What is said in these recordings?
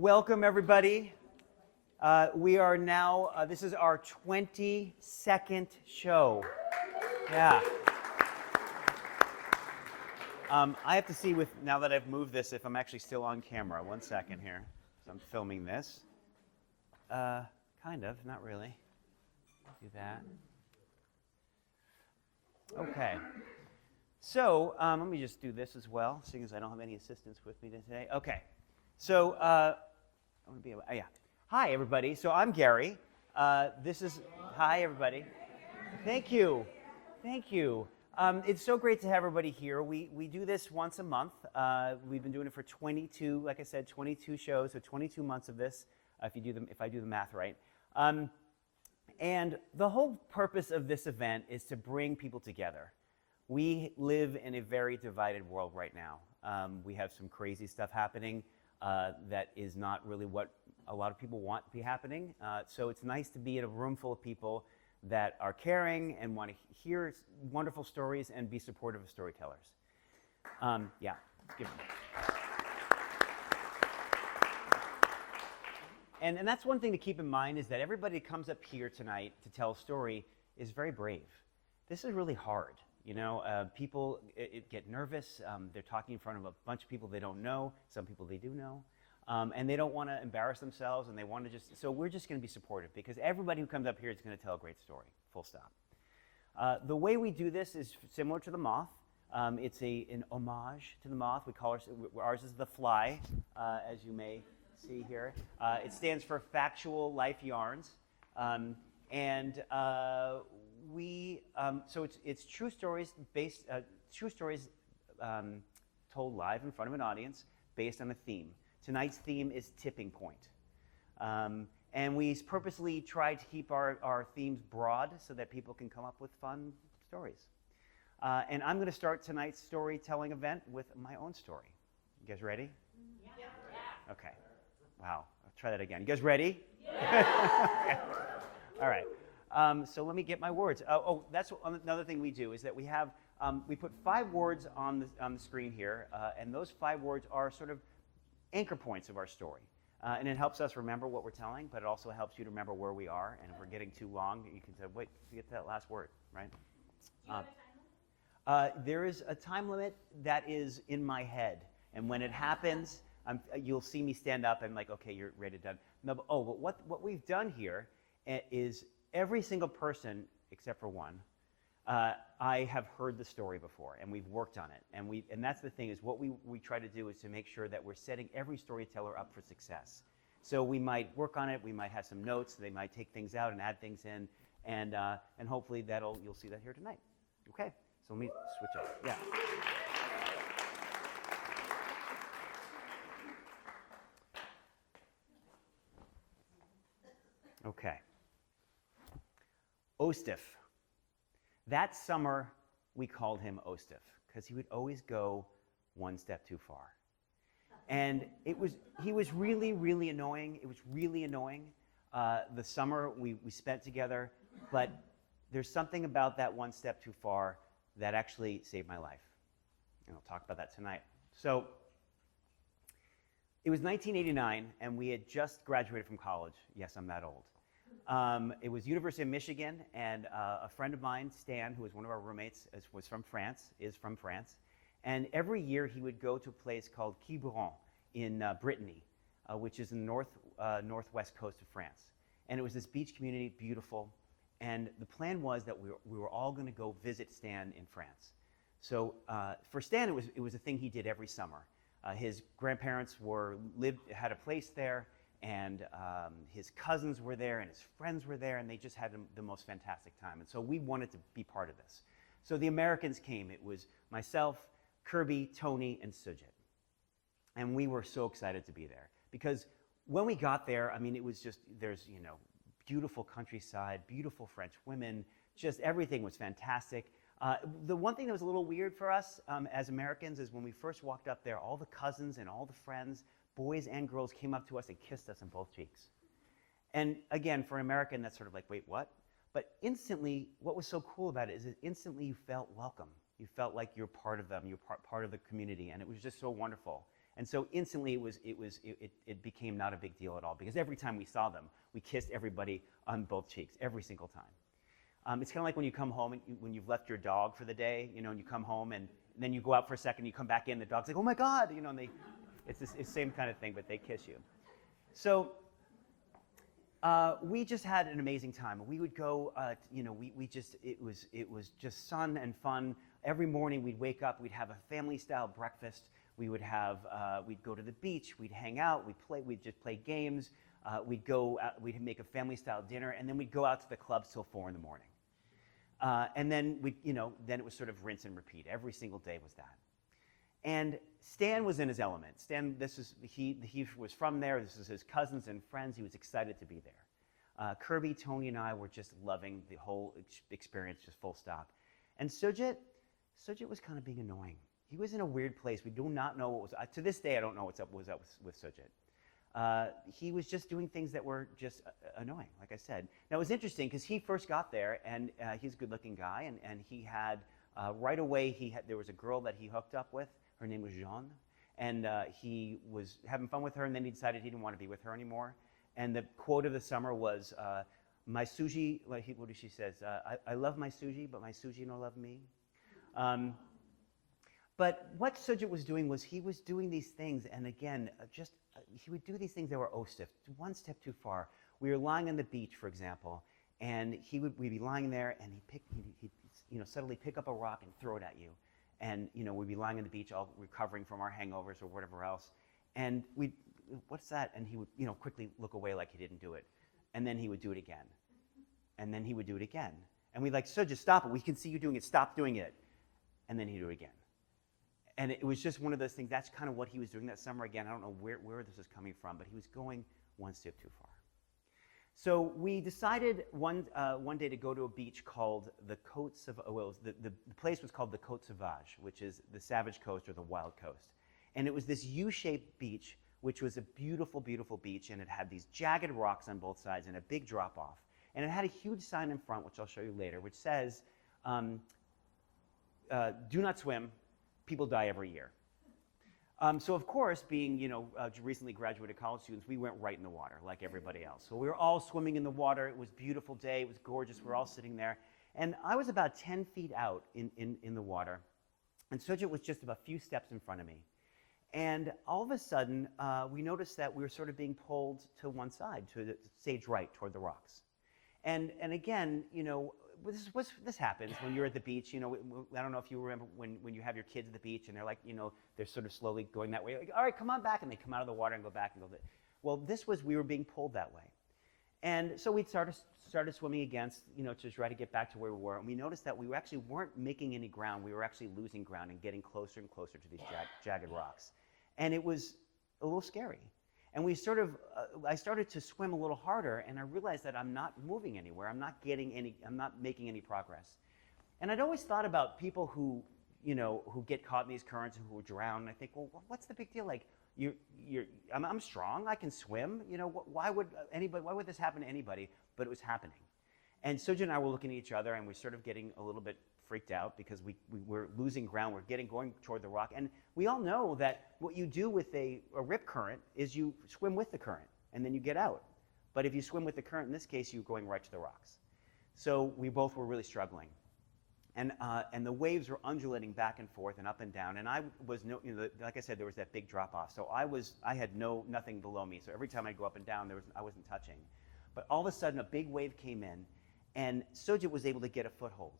Welcome, everybody. We are now, this is our 22nd show. Yeah. I have to see now that I've moved this, if I'm actually still on camera. 1 second here. So I'm filming this. Kind of, not really. Do that. Okay. So let me just do this as well, seeing as I don't have any assistants with me today. Okay. So I want to be able, yeah. Hi, everybody. So I'm Gary. Hi, everybody. Thank you. Thank you. It's so great to have everybody here. We do this once a month. We've been doing it for 22, like I said, 22 shows, so 22 months of this, if I do the math right. And the whole purpose of this event is to bring people together. We live in a very divided world right now. We have some crazy stuff happening that is not really what a lot of people want to be happening. So it's nice to be in a room full of people that are caring and want to hear wonderful stories and be supportive of storytellers. Yeah, give them. And that's one thing to keep in mind, is that everybody that comes up here tonight to tell a story is very brave. This is really hard. You know, people get nervous. They're talking in front of a bunch of people they don't know. Some people they do know. And they don't want to embarrass themselves, and they want to so we're just going to be supportive, because everybody who comes up here is going to tell a great story, full stop. The way we do this is similar to the Moth. It's an homage to the Moth. We call ours is the Fly, as you may see here. It stands for Factual Life Yarns. So it's true stories told live in front of an audience based on a theme. Tonight's theme is tipping point. And we purposely try to keep our themes broad so that people can come up with fun stories. And I'm going to start tonight's storytelling event with my own story. You guys ready? Yeah. Okay. Wow. I'll try that again. You guys ready? Yeah. Okay. All right. So let me get my words. That's another thing we do, is that we put 5 words on the screen here, and those 5 words are sort of anchor points of our story. And it helps us remember what we're telling, but it also helps you to remember where we are. And if we're getting too long, you can say, wait, forget that last word, right? Do you have a time limit? There is a time limit that is in my head. And when it happens, you'll see me stand up and like, okay, you're ready to done. No, but, but what we've done here is every single person, except for one, I have heard the story before, and we've worked on it. And that's the thing, is what we try to do is to make sure that we're setting every storyteller up for success. So we might work on it, we might have some notes, they might take things out and add things in, and hopefully you'll see that here tonight. Okay, so let me switch up. Yeah. Okay. Ostif. That summer, we called him Ostif, because he would always go one step too far. And he was really, really annoying. It was really annoying, the summer we spent together. But there's something about that one step too far that actually saved my life. And I'll talk about that tonight. So it was 1989, and we had just graduated from college. Yes, I'm that old. It was University of Michigan, and a friend of mine, Stan, who was one of our roommates, is from France. And every year he would go to a place called Quiberon in Brittany, which is in the northwest coast of France. And it was this beach community, beautiful. And the plan was that we were all going to go visit Stan in France. So for Stan, it was a thing he did every summer. His grandparents had a place there, and his cousins were there, and his friends were there, and they just had the most fantastic time. And so we wanted to be part of this. So the Americans came. It was myself, Kirby, Tony, and Sujit. And we were so excited to be there, because when we got there, I mean, it was just, there's, beautiful countryside, beautiful French women, just everything was fantastic. The one thing that was a little weird for us as Americans is when we first walked up there, all the cousins and all the friends, boys and girls, came up to us and kissed us on both cheeks. And again, for an American, that's sort of like, wait, what? But instantly, what was so cool about it is that instantly you felt welcome. You felt like you're part of them, you're part of the community, and it was just so wonderful. And so instantly it became not a big deal at all, because every time we saw them, we kissed everybody on both cheeks, every single time. It's kind of like when you come home and when you've left your dog for the day, and you come home and then you go out for a second, you come back in, the dog's like, oh my God, and it's the same kind of thing, but they kiss you. So we just had an amazing time. We would go, it was just sun and fun. Every morning we'd wake up, we'd have a family-style breakfast. We'd go to the beach, we'd hang out, we'd just play games. We'd make a family-style dinner, and then we'd go out to the clubs till 4 in the morning. And then then it was sort of rinse and repeat. Every single day was that. And Stan was in his element. Stan, he was from there. This was his cousins and friends. He was excited to be there. Kirby, Tony, and I were just loving the whole experience, just full stop. And Sujit was kind of being annoying. He was in a weird place. We do not know what was. To this day, I don't know what was up with Sujit. He was just doing things that were just annoying, like I said. Now, it was interesting because he first got there, and he's a good-looking guy, and he had, right away, there was a girl that he hooked up with. Her name was Jeanne, and he was having fun with her, and then he decided he didn't want to be with her anymore. And the quote of the summer was, my Suji, what did she say? I love my Suji, but my Suji no love me. But what Sujit was doing was he was doing these things, and again, he would do these things that were one step too far. We were lying on the beach, for example, and we'd be lying there, and he'd suddenly pick up a rock and throw it at you, and we'd be lying on the beach, all recovering from our hangovers or whatever else, and what's that? And he would quickly look away like he didn't do it, and then he would do it again, and then he would do it again, and we'd like, Sujit, stop it. We can see you doing it. Stop doing it, and then he'd do it again. And it was just one of those things. That's kind of what he was doing that summer. Again, I don't know where this is coming from, but he was going one step too far. So we decided one day to go to a beach called the Côte Sauvage. The place was called the Côte Sauvage, which is the Savage Coast or the Wild Coast. And it was this U-shaped beach, which was a beautiful, beautiful beach, and it had these jagged rocks on both sides and a big drop-off. And it had a huge sign in front, which I'll show you later, which says, do not swim. People die every year. So of course, being recently graduated college students, we went right in the water like everybody else. So we were all swimming in the water. It was a beautiful day. It was gorgeous. We were all sitting there. And I was about 10 feet out in the water. And Sujit was just about a few steps in front of me. And all of a sudden, we noticed that we were sort of being pulled to one side, to the stage right, toward the rocks. And again, this happens when you're at the beach. I don't know if you remember when you have your kids at the beach and they're like, they're sort of slowly going that way. Like, all right, come on back, and they come out of the water and go back and go. Well, we were being pulled that way, and so we started swimming against, to try to get back to where we were. And we noticed that we weren't making any ground. We were actually losing ground and getting closer and closer to these jagged rocks, and it was a little scary. And I started to swim a little harder, and I realized that I'm not moving anywhere. I'm not making any progress. And I'd always thought about people who get caught in these currents and who drown. And I think, well, what's the big deal? Like, I'm strong. I can swim. Why would this happen to anybody? But it was happening. And Sujit and I were looking at each other, and we started getting a little bit freaked out because we were losing ground. We're going toward the rock. And we all know that what you do with a rip current is you swim with the current, and then you get out. But if you swim with the current, in this case, you're going right to the rocks. So we both were really struggling. And the waves were undulating back and forth and up and down. And I was, like I said, there was that big drop-off. So I had nothing below me. So every time I'd go up and down, I wasn't touching. But all of a sudden, a big wave came in, and Sujit was able to get a foothold.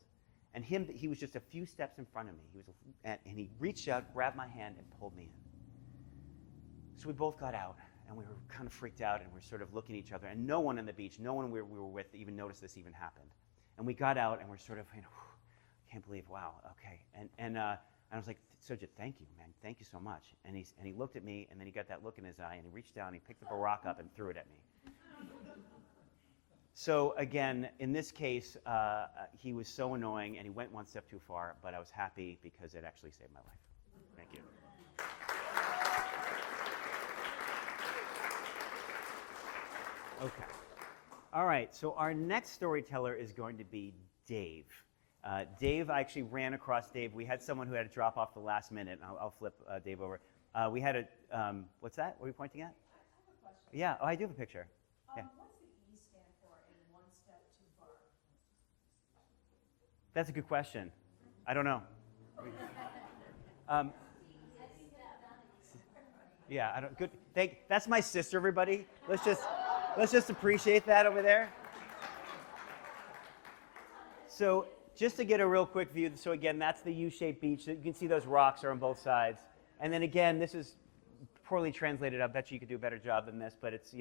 And he was just a few steps in front of me. And he reached out, grabbed my hand, and pulled me in. So we both got out, and we were kind of freaked out, and we're sort of looking at each other. And no one on the beach, no one we were with even noticed this even happened. And we got out, and we're sort of, can't believe, wow, okay. And I was like, Sujit, thank you, man. Thank you so much. And he looked at me, and then he got that look in his eye, and he reached down, and he picked up a rock up and threw it at me. So again, in this case, he was so annoying, and he went one step too far, but I was happy because it actually saved my life. Thank you. Okay. All right, so our next storyteller is going to be Dave. Dave, I actually ran across Dave. We had someone who had to drop off the last minute. I'll flip Dave over. We had a, what's that? What are you pointing at? I have a question. Yeah, oh, I do have a picture. Yeah. What's the E stand for in one step too far? That's a good question. I don't know. Yeah, I don't. Good. That's my sister, everybody. Let's just appreciate that over there. So just to get a real quick view. So again, that's the U-shaped beach. So you can see those rocks are on both sides. And then again, this is poorly translated. I bet you could do a better job than this, but it's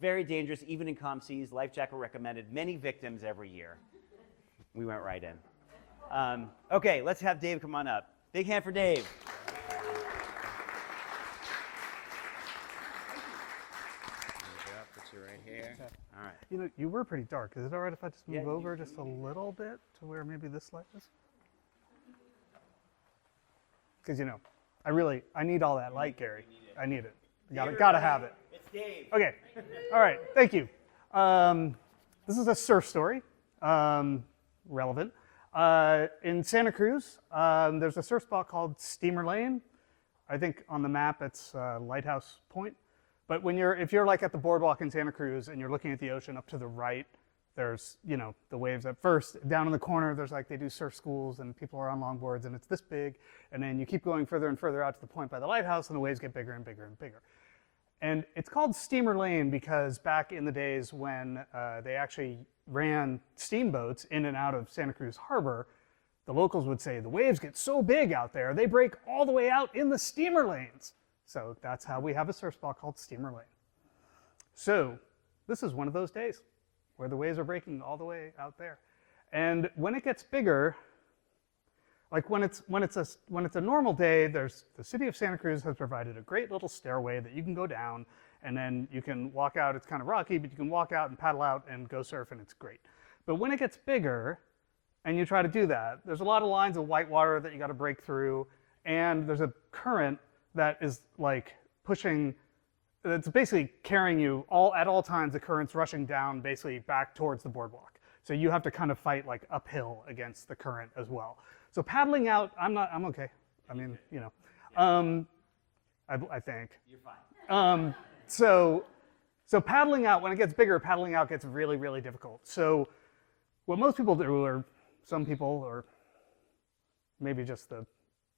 very dangerous, even in calm seas. Life jacket recommended. Many victims every year. We went right in. Okay, let's have Dave come on up. Big hand for Dave. Put you right here. All right. You were pretty dark. Is it all right if I just move Yeah, over just a little bit to where maybe this light is? Because I need all that light, Gary. I need it. Gotta have it. It's Dave. Okay. All right. Thank you. This is a surf story. Relevant. In Santa Cruz, there's a surf spot called Steamer Lane. I think on the map it's Lighthouse Point. But if you're like at the boardwalk in Santa Cruz and you're looking at the ocean up to the right, there's the waves at first. Down in the corner, there's they do surf schools and people are on longboards and it's this big. And then you keep going further and further out to the point by the lighthouse and the waves get bigger and bigger and bigger. And it's called Steamer Lane because back in the days when they actually ran steamboats in and out of Santa Cruz Harbor, the locals would say the waves get so big out there, they break all the way out in the steamer lanes. So that's how we have a surf spot called Steamer Lane. So this is one of those days where the waves are breaking all the way out there. And when it gets bigger, like when it's a normal day, the city of Santa Cruz has provided a great little stairway that you can go down, and then you can walk out. It's kind of rocky, but you can walk out and paddle out and go surf, and it's great. But when it gets bigger, and you try to do that, there's a lot of lines of white water that you got to break through, and there's a current that is pushing. It's basically carrying you at all times. The current's rushing down, basically back towards the boardwalk. So you have to kind of fight uphill against the current as well. So paddling out, I'm okay. I mean, I think. You're fine. So paddling out, when it gets bigger, paddling out gets really, really difficult. So what most people do, or some people, or maybe just the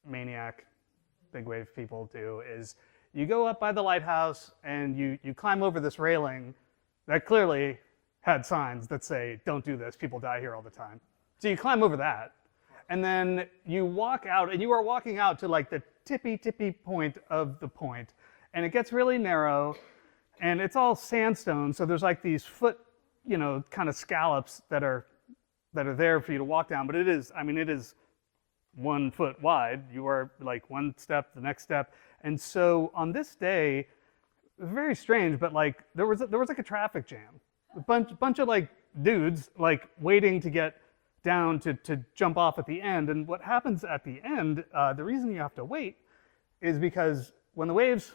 maniac big wave people do, is you go up by the lighthouse and you climb over this railing that clearly had signs that say, don't do this, people die here all the time. So you climb over that, and then you walk out, and you are walking out to the tippy point of the point, and it gets really narrow, and it's all sandstone, so there's these foot, kind of scallops that are there for you to walk down, but it is 1 foot wide. You are one step, the next step. And so on this day, it was very strange, but there was a traffic jam. A bunch of dudes waiting to get down to jump off at the end. And what happens at the end, the reason you have to wait is because when the waves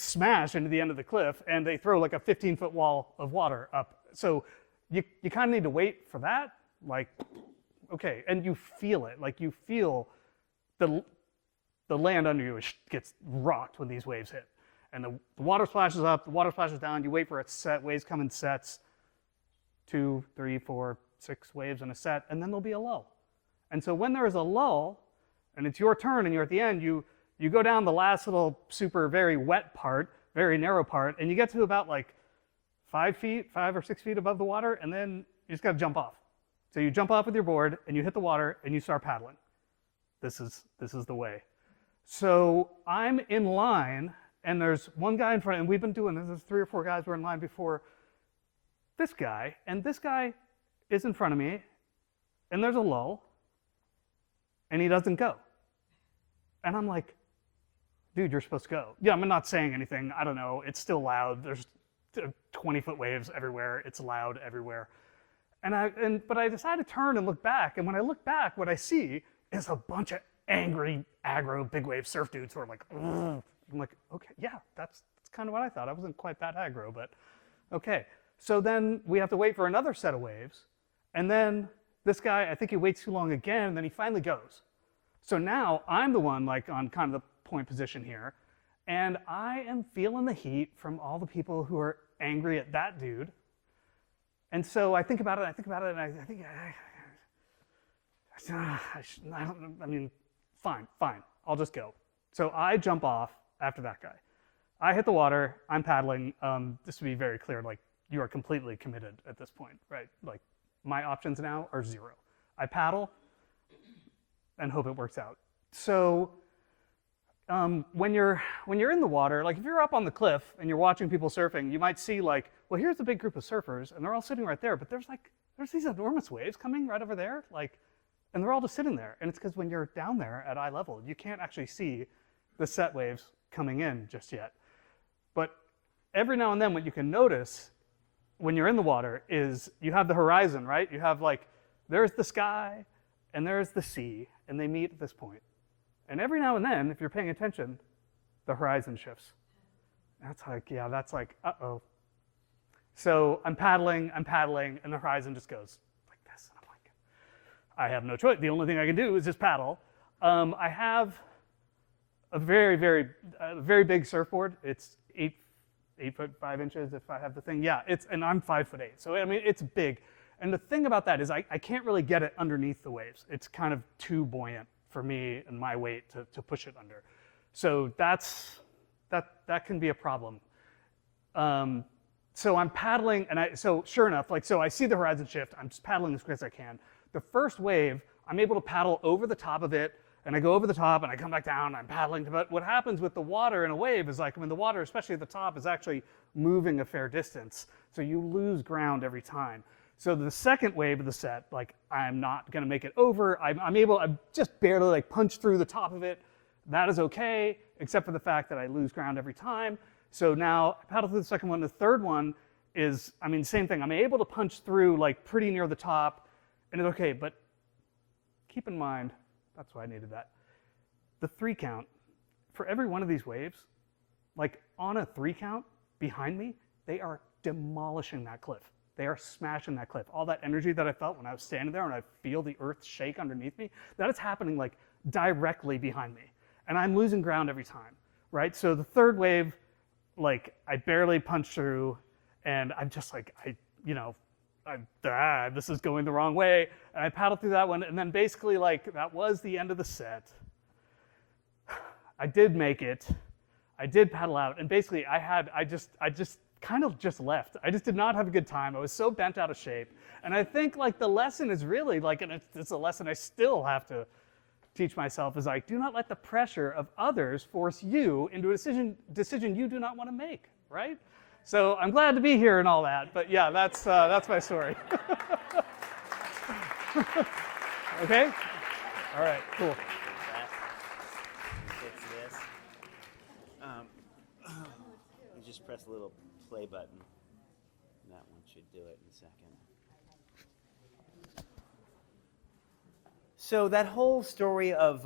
smash into the end of the cliff and they throw a 15-foot wall of water up. So you kind of need to wait for that. Okay, and you feel it. You feel the land under you gets rocked when these waves hit. And the water splashes up, the water splashes down, you wait for it to set, waves come in sets, 2, 3, 4, 6 waves in a set, and then there'll be a lull. And so when there is a lull, and it's your turn and you're at the end, you go down the last little super very wet part, very narrow part, and you get to about 5 or 6 feet above the water, and then you just gotta jump off. So you jump off with your board, and you hit the water, and you start paddling. This is the way. So I'm in line, and there's one guy in front, and we've been doing this. There's 3 or 4 guys who were in line before this guy, and this guy is in front of me, and there's a lull, and he doesn't go. And I'm like, dude, you're supposed to go. Yeah, I'm not saying anything. I don't know. It's still loud. There's 20-foot waves everywhere. It's loud everywhere. But I decided to turn and look back, and when I look back, what I see is a bunch of angry, aggro, big wave surf dudes who are ugh. I'm like, okay, yeah, that's kind of what I thought. I wasn't quite that aggro, but okay. So then we have to wait for another set of waves, and then This guy, I think he waits too long again, and then he finally goes. So now I'm the one like on kind of the point position here, and I am feeling the heat from all the people who are angry at that dude. And so I think about it, and I think, I mean, fine, I'll just go. So I jump off after that guy. I hit the water, I'm paddling. Just to be very clear, like, you are completely committed at this point, right? Like, my options now are zero. I paddle and hope it works out. So when you're in the water, like if you're up on the cliff and you're watching people surfing, you might see like, well, here's a big group of surfers and they're all sitting right there, but there's these enormous waves coming right over there, like, and they're all just sitting there. And it's because when you're down there at eye level, you can't actually see the set waves coming in just yet. But every now and then what you can notice when you're in the water is you have the horizon, right? You have like, there's the sky and there's the sea, and they meet at this point. And every now and then, if you're paying attention, the horizon shifts. That's like, yeah, that's like, uh-oh. So I'm paddling, and the horizon just goes like this. And I'm like, I have no choice. The only thing I can do is just paddle. I have a very, very big surfboard. It's 8 foot 5 inches if I have the thing. Yeah, and I'm 5'8". So I mean, it's big. And the thing about that is I can't really get it underneath the waves. It's kind of too buoyant for me and my weight to push it under. So that can be a problem. So I'm paddling, and so sure enough, so I see the horizon shift. I'm just paddling as quick as I can. The first wave, I'm able to paddle over the top of it, and I go over the top, and I come back down, and I'm paddling. But what happens with the water in a wave is like, the water, especially at the top, is actually moving a fair distance. So you lose ground every time. So the second wave of the set, like, I'm not going to make it over. I'm just barely like punch through the top of it. That is okay, except for the fact that I lose ground every time. So now I paddle through the second one. The third one is, I mean, same thing. I'm able to punch through like pretty near the top, and it's okay. But keep in mind, that's why I needed that. The 3 count, for every one of these waves, like on a 3 count behind me, they are demolishing that cliff. They are smashing that cliff. All that energy that I felt when I was standing there and I feel the earth shake underneath me, that is happening like directly behind me. And I'm losing ground every time, right? So the third wave, like, I barely punch through, and I'm just like, this is going the wrong way. And I paddle through that one, and then basically, like, that was the end of the set. I did make it. I did paddle out, and basically I just kind of just left. I just did not have a good time. I was so bent out of shape. And I think like the lesson is really like, and it's a lesson I still have to teach myself, is like, do not let the pressure of others force you into a decision you do not want to make, right? So I'm glad to be here and all that, but yeah, that's my story. Okay? All right, cool. Fix this. You just press a little play button. That one should do it in a second. So that whole story of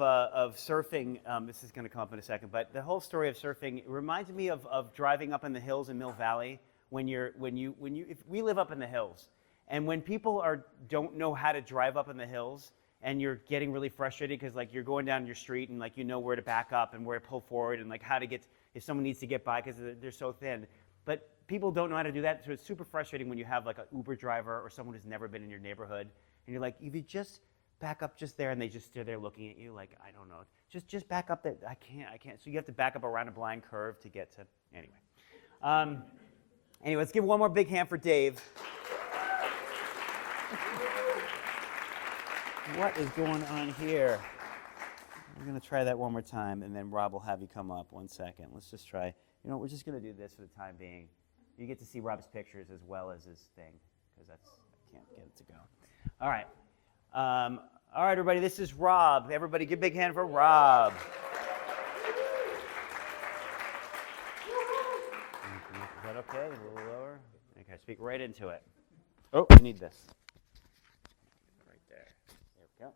surfing, this is going to come up in a second, but the whole story of surfing, it reminds me of driving up in the hills in Mill Valley if we live up in the hills, and when people don't know how to drive up in the hills, and you're getting really frustrated because like you're going down your street and like you know where to back up and where to pull forward and like how to get, if someone needs to get by because they're so thin. But people don't know how to do that, so it's super frustrating when you have like an Uber driver or someone who's never been in your neighborhood, and you're like, if you just back up just there, and they just stare there looking at you like, I don't know, just back up there. I can't. So you have to back up around a blind curve to get to, anyway. Anyway, let's give one more big hand for Dave. What is going on here? We're going to try that one more time, and then Rob will have you come up. 1 second. Let's just try. You know, we're just going to do this for the time being. You get to see Rob's pictures as well as his thing, because I can't get it to go. All right. All right, everybody, this is Rob. Everybody give a big hand for Rob. Is that okay? A little lower? Okay, speak right into it. Oh, I need this. Right there. There we go.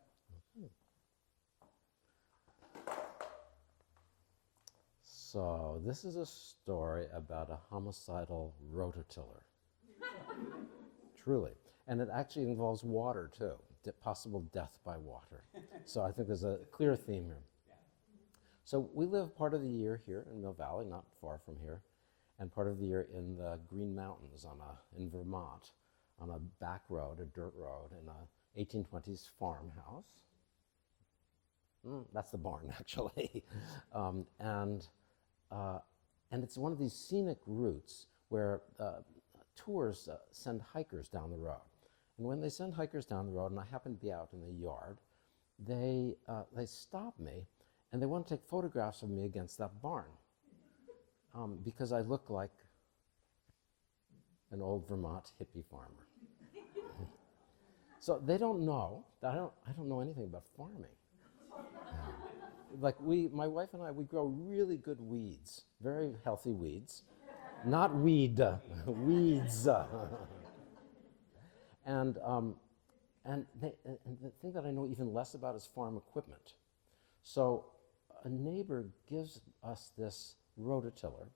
So this is a story about a homicidal rototiller. Truly. And it actually involves water, too. possible death by water. So I think there's a clear theme here. So we live part of the year here in Mill Valley, not far from here, and part of the year in the Green Mountains in Vermont, on a back road, a dirt road, in a 1820s farmhouse. That's the barn, actually. And it's one of these scenic routes where tours send hikers down the road. And when they send hikers down the road, and I happen to be out in the yard, they stop me, and they want to take photographs of me against that barn because I look like an old Vermont hippie farmer. So they don't know that I don't know anything about farming. Like my wife and I, we grow really good weeds, very healthy weeds, not weed, weeds. And the thing that I know even less about is farm equipment. So a neighbor gives us this rototiller.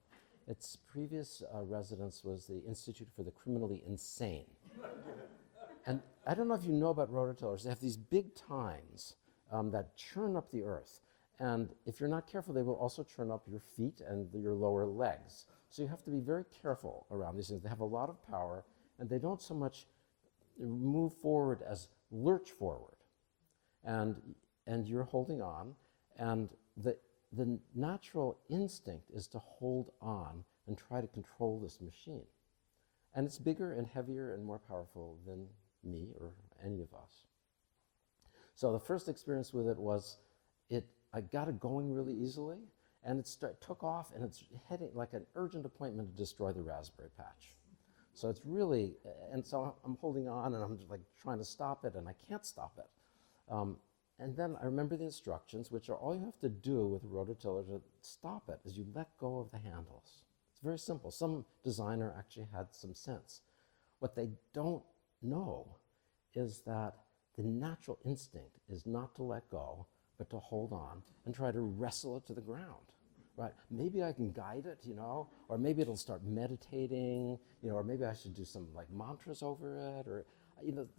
Its previous residence was the Institute for the Criminally Insane. And I don't know if you know about rototillers. They have these big tines that churn up the earth. And if you're not careful, they will also churn up your feet and your lower legs. So you have to be very careful around these things. They have a lot of power, and they don't so much move forward as lurch forward. And you're holding on, and the natural instinct is to hold on and try to control this machine. And it's bigger and heavier and more powerful than me or any of us. So the first experience with it was I got it going really easily, and it took off, and it's heading like an urgent appointment to destroy the raspberry patch. So it's really, and so I'm holding on, and I'm just like trying to stop it, and I can't stop it. And then I remember the instructions, which are all you have to do with a rototiller to stop it is you let go of the handles. It's very simple. Some designer actually had some sense. What they don't know is that the natural instinct is not to let go, but to hold on and try to wrestle it to the ground, right? Maybe I can guide it, or maybe it'll start meditating, or maybe I should do some like mantras over it, or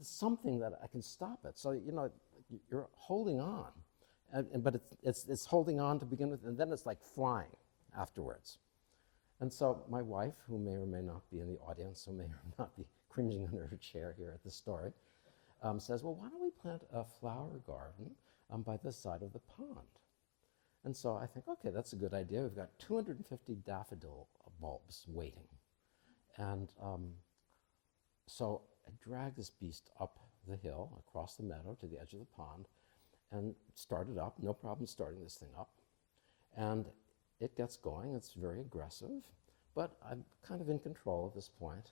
something that I can stop it. So you're holding on, but it's holding on to begin with, and then it's like flying afterwards. And so my wife, who may or may not be in the audience, who may or not be cringing under her chair here at the story, says, well, why don't we plant a flower garden by the side of the pond? And so I think, okay, that's a good idea. We've got 250 daffodil bulbs waiting. And so I drag this beast up the hill, across the meadow to the edge of the pond, and start it up. No problem starting this thing up. And it gets going. It's very aggressive, but I'm kind of in control at this point.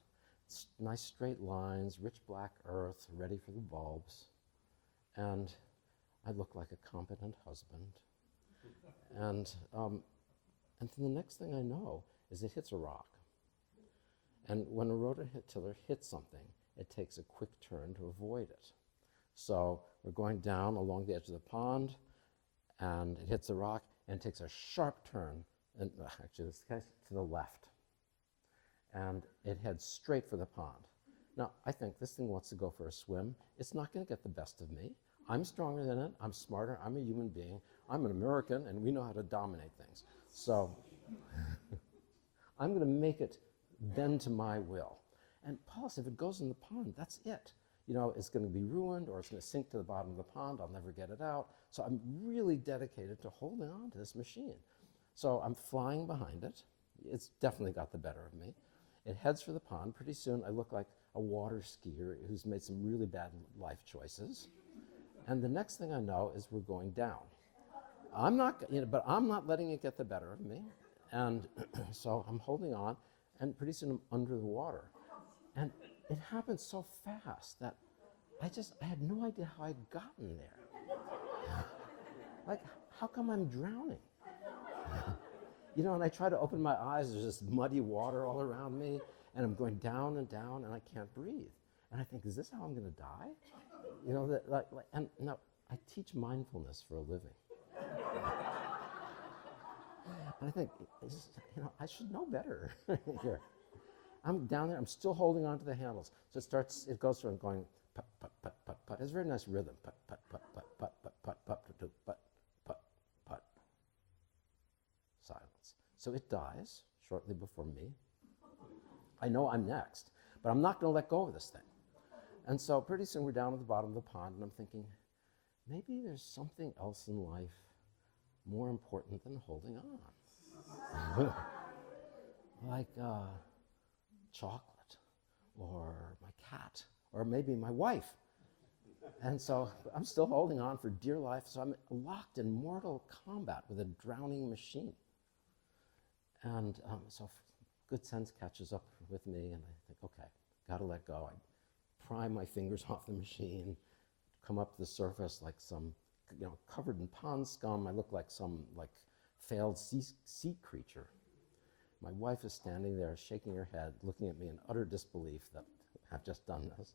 It's nice straight lines, rich black earth, ready for the bulbs. And I look like a competent husband. And then the next thing I know is it hits a rock. And when a rototiller hits something, it takes a quick turn to avoid it. So we're going down along the edge of the pond, and it hits a rock and takes a sharp turn, and actually this guy's to the left. And it heads straight for the pond. Now, I think this thing wants to go for a swim. It's not going to get the best of me. I'm stronger than it. I'm smarter. I'm a human being. I'm an American, and we know how to dominate things. So I'm going to make it bend to my will. And plus, if it goes in the pond, that's it. It's going to be ruined, or it's going to sink to the bottom of the pond. I'll never get it out. So I'm really dedicated to holding on to this machine. So I'm flying behind it. It's definitely got the better of me. It heads for the pond. Pretty soon, I look like a water skier who's made some really bad life choices. And the next thing I know is we're going down. But I'm not letting it get the better of me. And so I'm holding on, and pretty soon I'm under the water. And it happened so fast that I had no idea how I'd gotten there. Like, how come I'm drowning? And I try to open my eyes, there's this muddy water all around me, and I'm going down and down, and I can't breathe. And I think, is this how I'm gonna die? And now, I teach mindfulness for a living. And I think, I should know better here. I'm down there, I'm still holding on to the handles. So it goes from going, put, put, put, put, put, It has a very nice rhythm. Put, put, put, put, put, put, put, put, put, put, put, put, put. Silence. So it dies shortly before me. I know I'm next, but I'm not going to let go of this thing. And so pretty soon we're down at the bottom of the pond, and I'm thinking, maybe there's something else in life more important than holding on. Like chocolate, or my cat, or maybe my wife. And so I'm still holding on for dear life, so I'm locked in mortal combat with a drowning machine. And so good sense catches up with me, and I think, okay, gotta let go. I pry my fingers off the machine, come up to the surface like some, covered in pond scum. I look like some failed sea creature. My wife is standing there, shaking her head, looking at me in utter disbelief that I've just done this.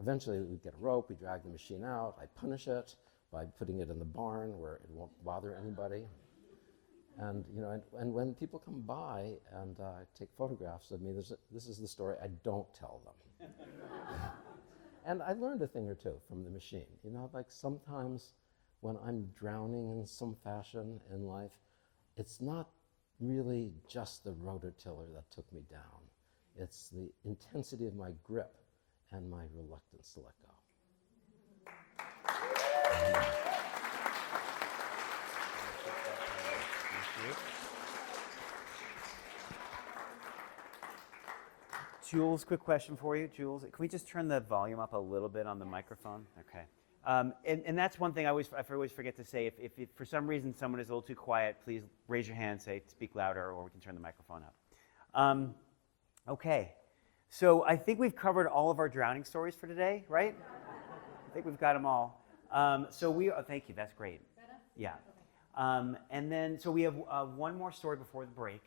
Eventually, we get a rope, we drag the machine out. I punish it by putting it in the barn where it won't bother anybody. And and when people come by and take photographs of me, this is the story I don't tell them. And I learned a thing or two from the machine. Like sometimes when I'm drowning in some fashion in life, it's not really just the rototiller that took me down. It's the intensity of my grip and my reluctance to let go. Jules, quick question for you. Jules, can we just turn the volume up a little bit on the microphone? Okay. And that's one thing I always forget to say. If for some reason someone is a little too quiet, please raise your hand, say speak louder, or we can turn the microphone up. Okay. So I think we've covered all of our drowning stories for today, right? I think we've got them all. Thank you. That's great. Yeah. And then, so we have one more story before the break.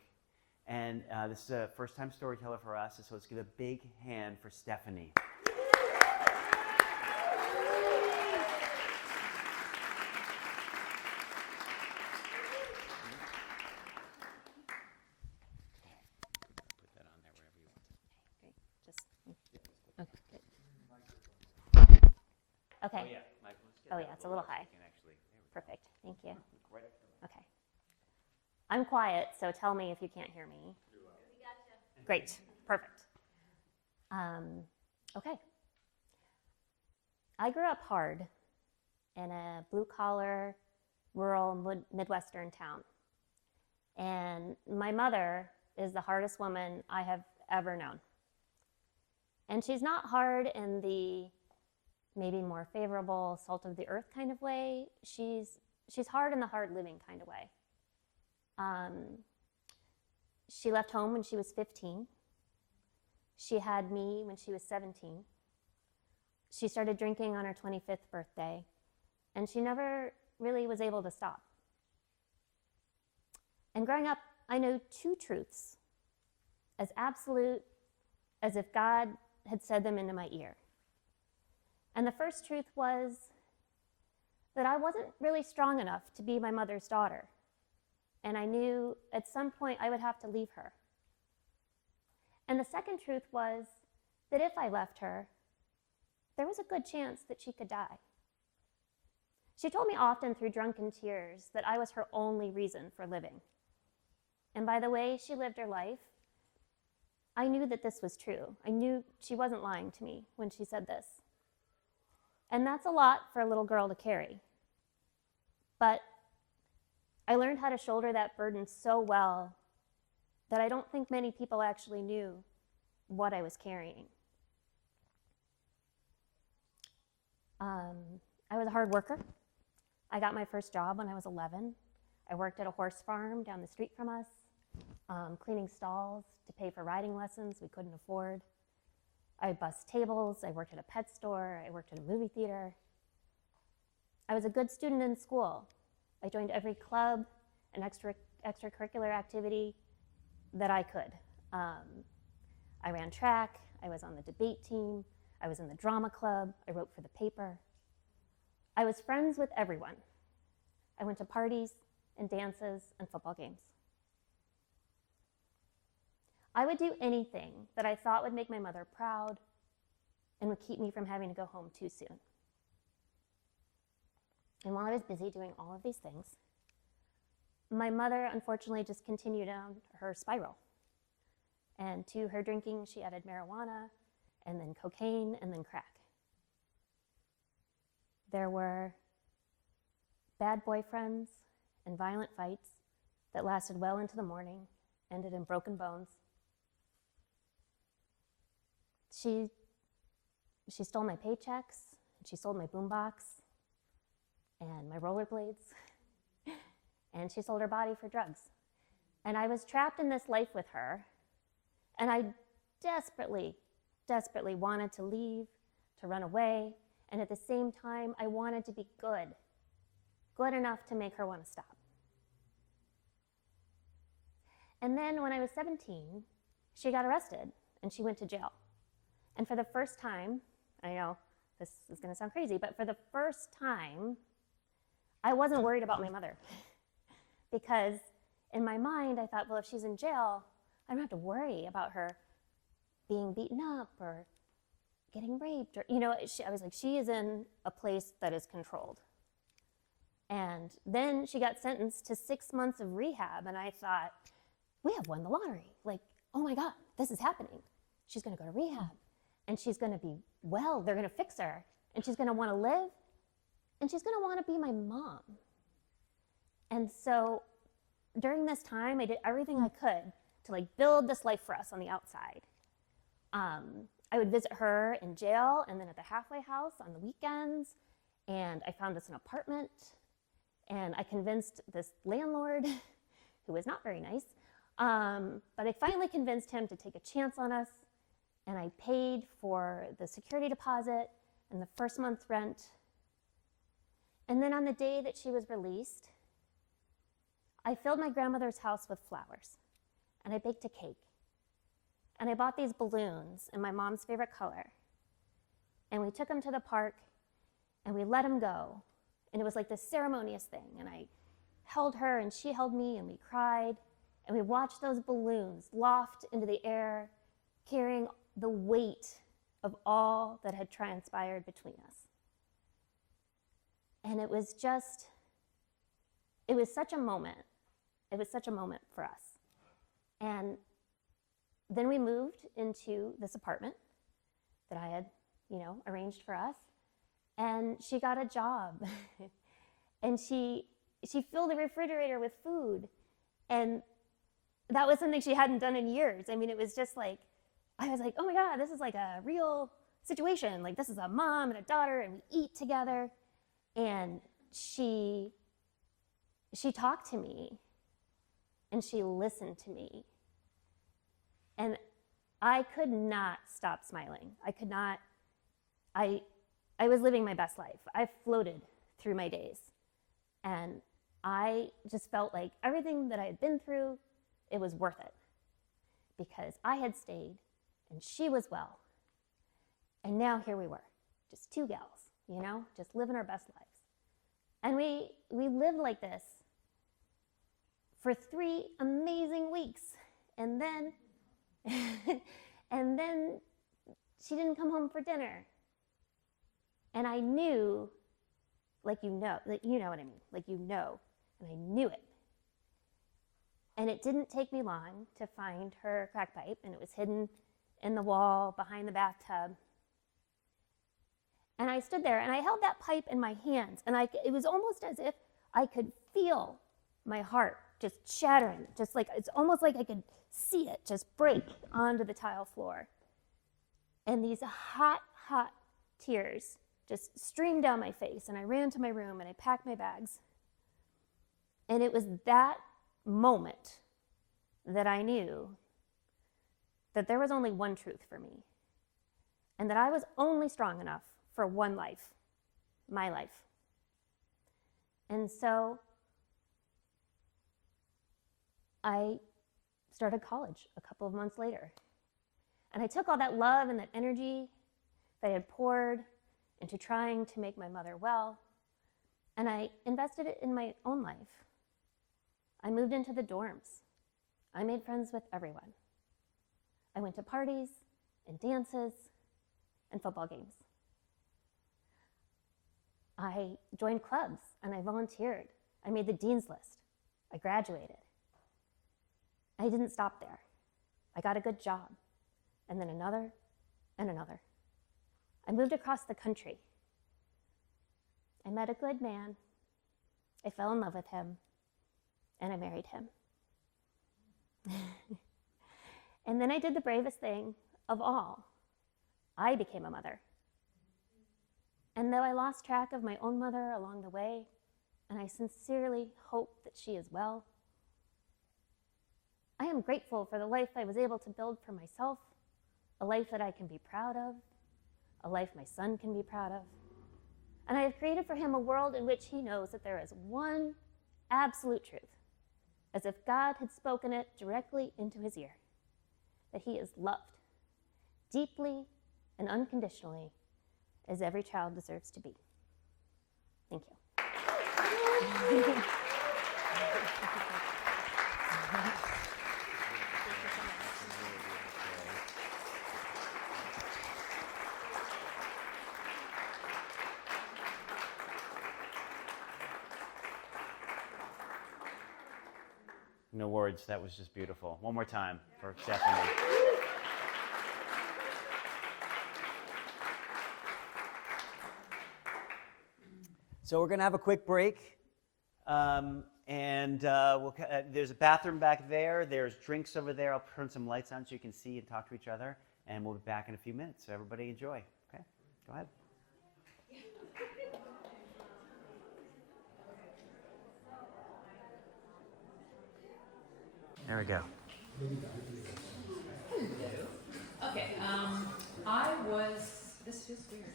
And this is a first-time storyteller for us, so let's give a big hand for Stephanie. Okay. Oh, yeah. Oh, yeah, it's a little high. Actually, Perfect. Thank you. right up to Okay. I'm quiet, so tell me if you can't hear me. We got you. Great. Perfect. Okay. I grew up hard in a blue-collar, rural Midwestern town. And my mother is the hardest woman I have ever known. And she's not hard in the maybe more favorable, salt of the earth kind of way. She's hard in the hard living kind of way. She left home when she was 15. She had me when she was 17. She started drinking on her 25th birthday, and she never really was able to stop. And growing up, I know two truths, as absolute as if God had said them into my ear. And the first truth was that I wasn't really strong enough to be my mother's daughter. And I knew at some point I would have to leave her. And the second truth was that if I left her, there was a good chance that she could die. She told me often through drunken tears that I was her only reason for living. And by the way she lived her life, I knew that this was true. I knew she wasn't lying to me when she said this. And that's a lot for a little girl to carry. But I learned how to shoulder that burden so well that I don't think many people actually knew what I was carrying. I was a hard worker. I got my first job when I was 11. I worked at a horse farm down the street from us, cleaning stalls to pay for riding lessons we couldn't afford. I bussed tables, I worked at a pet store, I worked at a movie theater. I was a good student in school. I joined every club and extracurricular activity that I could. I ran track, I was on the debate team, I was in the drama club, I wrote for the paper. I was friends with everyone. I went to parties and dances and football games. I would do anything that I thought would make my mother proud and would keep me from having to go home too soon. And while I was busy doing all of these things, my mother unfortunately just continued down her spiral. And to her drinking, she added marijuana, and then cocaine, and then crack. There were bad boyfriends and violent fights that lasted well into the morning, ended in broken bones. She stole my paychecks, and she sold my boombox and my rollerblades, and she sold her body for drugs. And I was trapped in this life with her, and I desperately, desperately wanted to leave, to run away, and at the same time, I wanted to be good enough to make her want to stop. And then when I was 17, she got arrested, and she went to jail. And for the first time, I know this is going to sound crazy, but for the first time, I wasn't worried about my mother. Because in my mind, I thought, well, if she's in jail, I don't have to worry about her being beaten up or getting raped. Or, I was like, she is in a place that is controlled. And then she got sentenced to 6 months of rehab, and I thought, we have won the lottery. Like, oh my God, this is happening. She's going to go to rehab, and she's going to be well. They're going to fix her, and she's going to want to live, and she's going to want to be my mom. And so during this time, I did everything I could to build this life for us on the outside. I would visit her in jail and then at the halfway house on the weekends, and I found us an apartment, and I convinced this landlord, who was not very nice, but I finally convinced him to take a chance on us, and I paid for the security deposit and the first month's rent. And then on the day that she was released, I filled my grandmother's house with flowers, and I baked a cake. And I bought these balloons in my mom's favorite color. And we took them to the park, and we let them go. And it was like this ceremonious thing. And I held her, and she held me, and we cried. And we watched those balloons loft into the air, carrying the weight of all that had transpired between us. And it was such a moment. It was such a moment for us. And then we moved into this apartment that I had, arranged for us. And she got a job. And she filled the refrigerator with food. And that was something she hadn't done in years. I mean, it was just like, I was like, oh my God, this is like a real situation. Like, this is a mom and a daughter, and we eat together. And she talked to me, and she listened to me. And I could not stop smiling. I was living my best life. I floated through my days. And I just felt like everything that I had been through, it was worth it. Because I had stayed, and she was well. And now here we were, just two gals, just living our best lives. And we lived like this for 3 amazing weeks. And then and then she didn't come home for dinner. And I knew, you know what I mean, and I knew it. And it didn't take me long to find her crack pipe, and it was hidden in the wall behind the bathtub. And I stood there, and I held that pipe in my hands, and it was almost as if I could feel my heart just shattering, it's almost like I could see it just break onto the tile floor. And these hot, hot tears just streamed down my face, and I ran to my room, and I packed my bags. And it was that moment that I knew that there was only one truth for me, and that I was only strong enough for one life, my life. And so I started college a couple of months later. And I took all that love and that energy that I had poured into trying to make my mother well, and I invested it in my own life. I moved into the dorms. I made friends with everyone. I went to parties and dances and football games. I joined clubs and I volunteered. I made the dean's list. I graduated. I didn't stop there. I got a good job, and then another and another. I moved across the country. I met a good man. I fell in love with him, and I married him. And then I did the bravest thing of all. I became a mother. And though I lost track of my own mother along the way, and I sincerely hope that she is well, I am grateful for the life I was able to build for myself, a life that I can be proud of, a life my son can be proud of. And I have created for him a world in which he knows that there is one absolute truth, as if God had spoken it directly into his ear, that he is loved, deeply and unconditionally, as every child deserves to be. Thank you. No words, that was just beautiful. One more time for Stephanie. So we're gonna have a quick break, there's a bathroom back there. There's drinks over there. I'll turn some lights on so you can see and talk to each other, and we'll be back in a few minutes. So everybody enjoy. Okay, go ahead. There we go. Okay, this feels weird.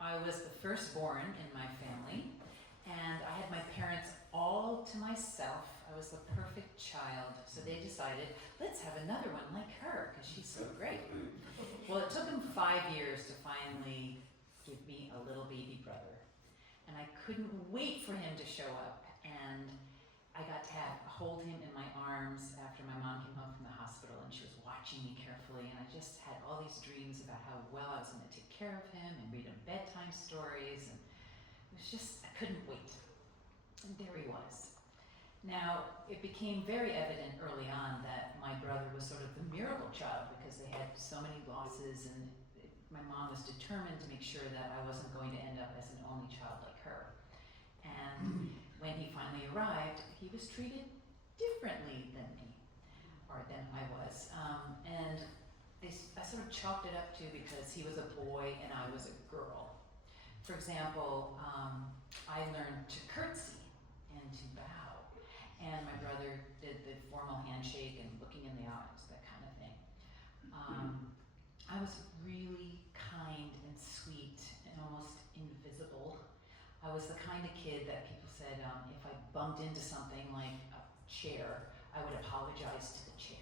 I was the firstborn in my family, and I had my parents all to myself. I was the perfect child, so they decided, let's have another one like her, because she's so great. Well, it took them 5 years to finally give me a little baby brother, and I couldn't wait for him to show up, and I got to hold him in my arms after my mom came home from the hospital, and she was watching me carefully, and I just had all these dreams about how well I was going to take care of him and read him bedtime stories, and it was just, I couldn't wait. And there he was. Now, it became very evident early on that my brother was sort of the miracle child because they had so many losses, and my mom was determined to make sure that I wasn't going to end up as an only child like her. And when he finally arrived, he was treated differently than me, or than I was. I sort of chalked it up to because he was a boy and I was a girl. For example, I learned to curtsy and to bow, and my brother did the formal handshake and looking in the eyes, that kind of thing. I was really kind and sweet and almost invisible. I was the kind of kid that people said if I bumped into something like a chair, I would apologize to the chair.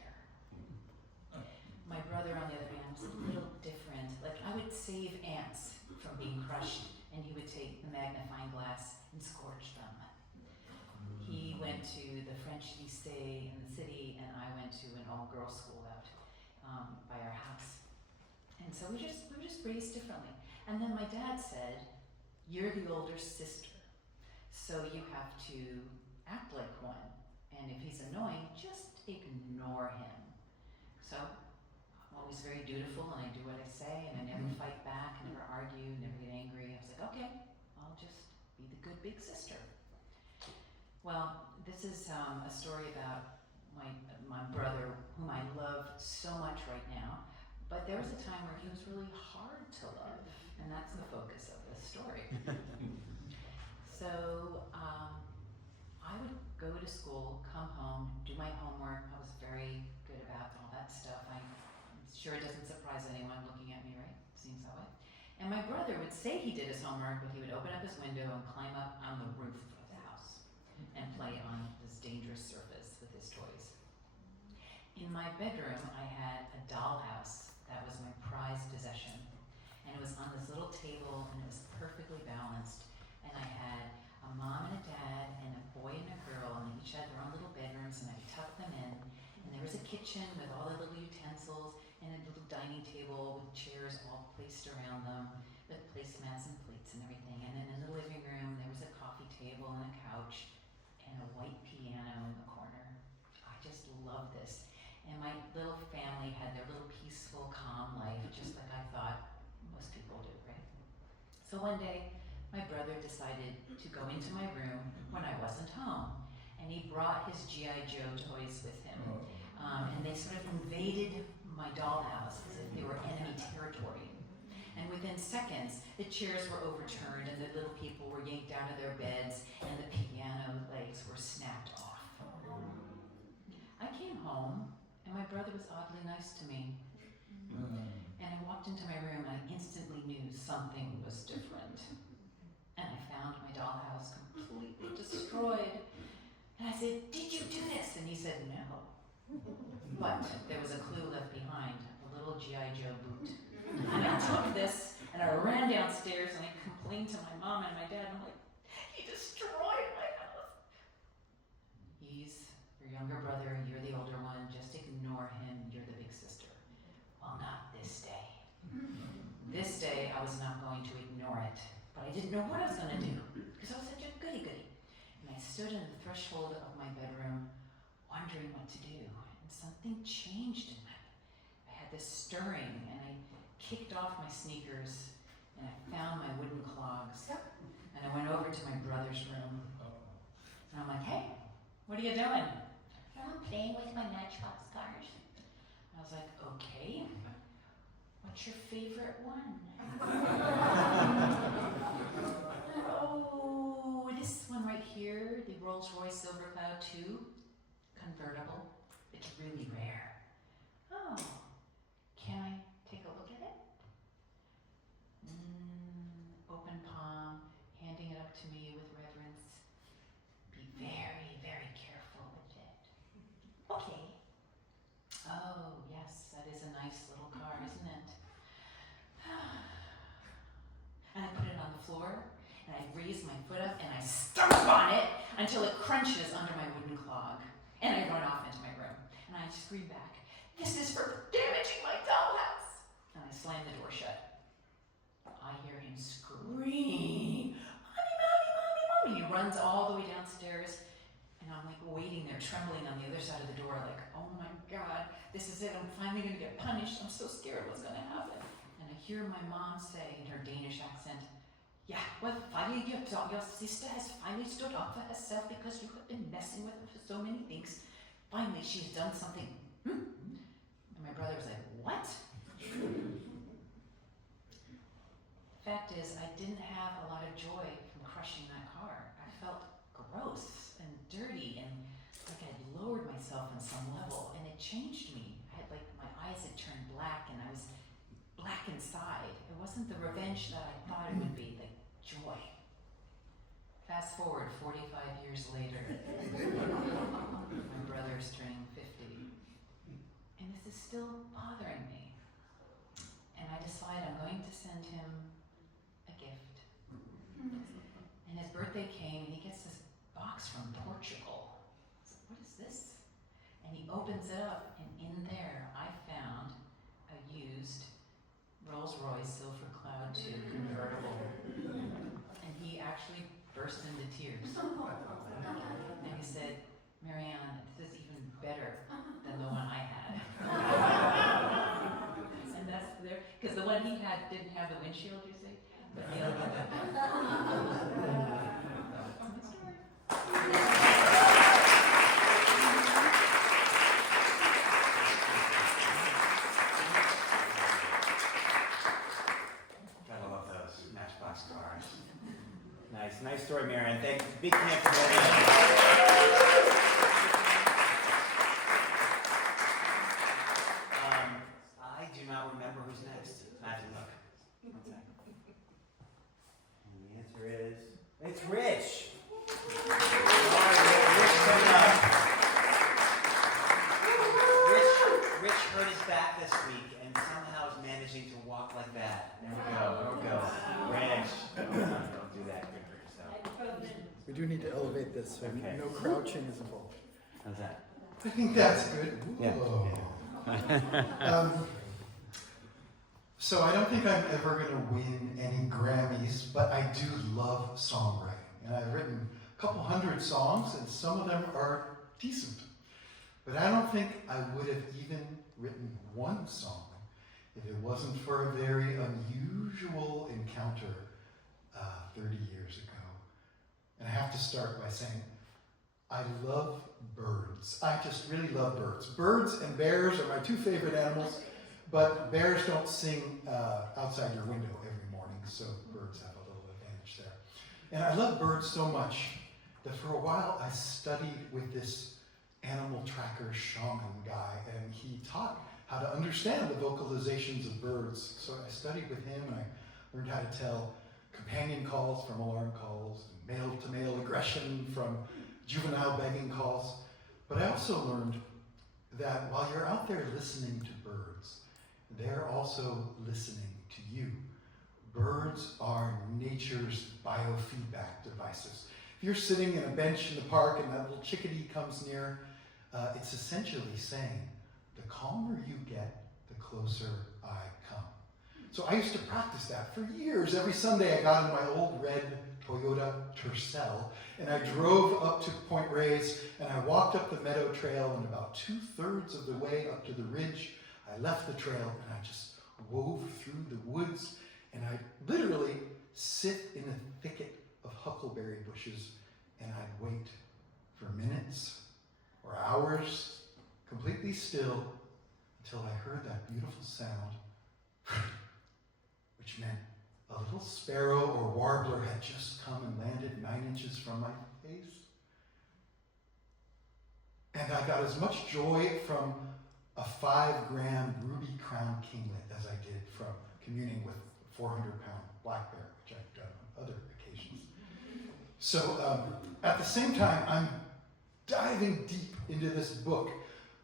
My brother, on the other hand, was a little different. Like, I would save ants from being crushed, and he would take the magnifying glass and scorch them. He went to the French lycée in the city, and I went to an all-girls school out by our house. And so we were just raised differently. And then my dad said, "You're the older sister, so you have to act like one. And if he's annoying, just ignore him." So I'm always very dutiful, and I do what I say, and I never fight back, never argue, never get angry. I was like, okay, I'll just be the good big sister. Well, this is a story about my brother, whom I love so much right now, but there was a time where he was really hard to love, and that's the focus of this story. So I would go to school, come home, do my homework. I was very good about all that stuff. I'm sure it doesn't surprise anyone looking at me, right? Seems that way. And my brother would say he did his homework, but he would open up his window and climb up on the roof of the house and play on this dangerous surface with his toys. In my bedroom, I had a dollhouse that was my prized possession. And it was on this little table, and it was perfectly balanced. And I had a mom and a dad and a boy and a girl, and they each had their own little bedrooms, and I tucked them in. And there was a kitchen with all the little utensils, and a little dining table with chairs all placed around them, with placemats and plates and everything. And then in the living room, there was a coffee table and a couch and a white piano in the corner. I just love this. And my little family had their little peaceful, calm life, just like I thought most people do, right? So one day, my brother decided to go into my room when I wasn't home. And he brought his G.I. Joe toys with him. And they sort of invaded my dollhouse as if they were enemy territory. And within seconds, the chairs were overturned and the little people were yanked out of their beds and the piano legs were snapped off. I came home and my brother was oddly nice to me. And I walked into my room and I instantly knew something was different. And I found my dollhouse completely destroyed. And I said, "Did you do this?" And he said, "No." But there was a clue left behind, a little G.I. Joe boot. And I took this and I ran downstairs and I complained to my mom and my dad. I'm like, "He destroyed my house." He's your younger brother, you're the older one, just ignore him, you're the big sister. Well, not this day. This day I was not going to ignore it, but I didn't know what I was going to do because I was such a goody-goody. And I stood in the threshold of my bedroom wondering what to do, and something changed in me. I had this stirring, and I kicked off my sneakers, and I found my wooden clogs, and I went over to my brother's room, and I'm like, "Hey, what are you doing?" "I'm playing with my Matchbox cars." I was like, "Okay, what's your favorite one?" "Oh, this one right here, the Rolls-Royce Silver Cloud 2. Convertible. It's really rare." "Oh, can I take a look at it?" Open palm, handing it up to me with reverence. "Be very, very careful with it." "Okay." "Oh, yes, that is a nice little car, isn't it?" And I put it on the floor, and I raise my foot up, and I stomp on it until it crunches under my wooden clog. And I run off into my room, and I scream back, "This is for damaging my dollhouse!" And I slam the door shut. I hear him scream, "Mommy, Mommy, Mommy, Mommy!" He runs all the way downstairs, and I'm like waiting there, trembling on the other side of the door, like, "Oh my God, this is it, I'm finally gonna get punished. I'm so scared what's gonna happen." And I hear my mom say in her Danish accent, "Yeah, well, finally your sister has finally stood up for herself because you have been messing with her for so many things. Finally, she's done something." And my brother was like, "What?" The fact is, I didn't have a lot of joy from crushing that car. I felt gross and dirty and like I'd lowered myself on some level, and it changed me. I had like, my eyes had turned black and I was black inside. It wasn't the revenge that I thought it would be, the joy. Fast forward 45 years later, my brother's turning 50, and this is still bothering me. And I decide I'm going to send him a gift. And his birthday came, and he gets this box from Portugal. I was like, "What is this?" And he opens it up, and in there I found a used Rolls-Royce Silver Cloud 2 convertible. And he actually burst into tears. And he said, "Marianne, this is even better than the one I had." And that's there, because the one he had didn't have the windshield, you see? But the other one did. That's my story. Gotta love those Matchbox cars. Nice story, Marianne. Thanks. Big hand for Marianne. I do not remember who's next. I have to look. One second. And the answer is, it's Rich. All right, Rich coming up. Rich hurt his back this week and somehow is managing to walk like that. There we go. Rich. Don't do that. You're gonna hurt yourself. We do need to elevate this so Okay. no crouching is involved. How's that? I think that's good. Yeah. Um, So I don't think I'm ever going to win any Grammys, but I do love songwriting. And I've written a couple hundred songs, and some of them are decent. But I don't think I would have even written one song if it wasn't for a very unusual encounter 30 years ago. And I have to start by saying, I love birds. I just really love birds. Birds and bears are my two favorite animals, but bears don't sing outside your window every morning, so birds have a little advantage there. And I love birds so much that for a while I studied with this animal tracker shaman guy, and he taught how to understand the vocalizations of birds. So I studied with him, and I learned how to tell companion calls from alarm calls, and male-to-male aggression from juvenile begging calls. But I also learned that while you're out there listening to birds, they're also listening to you. Birds are nature's biofeedback devices. If you're sitting in a bench in the park and that little chickadee comes near, it's essentially saying, the calmer you get, the closer I come. So I used to practice that for years. Every Sunday I got in my old red Toyota Tercel, and I drove up to Point Reyes, and I walked up the meadow trail, and about 2/3 of the way up to the ridge, I left the trail, and I just wove through the woods, and I'd literally sit in a thicket of huckleberry bushes, and I'd wait for minutes or hours, completely still, until I heard that beautiful sound, which meant a little sparrow or warbler had just come and landed 9 inches from my face. And I got as much joy from a 5-gram ruby crown kinglet as I did from communing with a 400-pound black bear, which I've done on other occasions. So at the same time, I'm diving deep into this book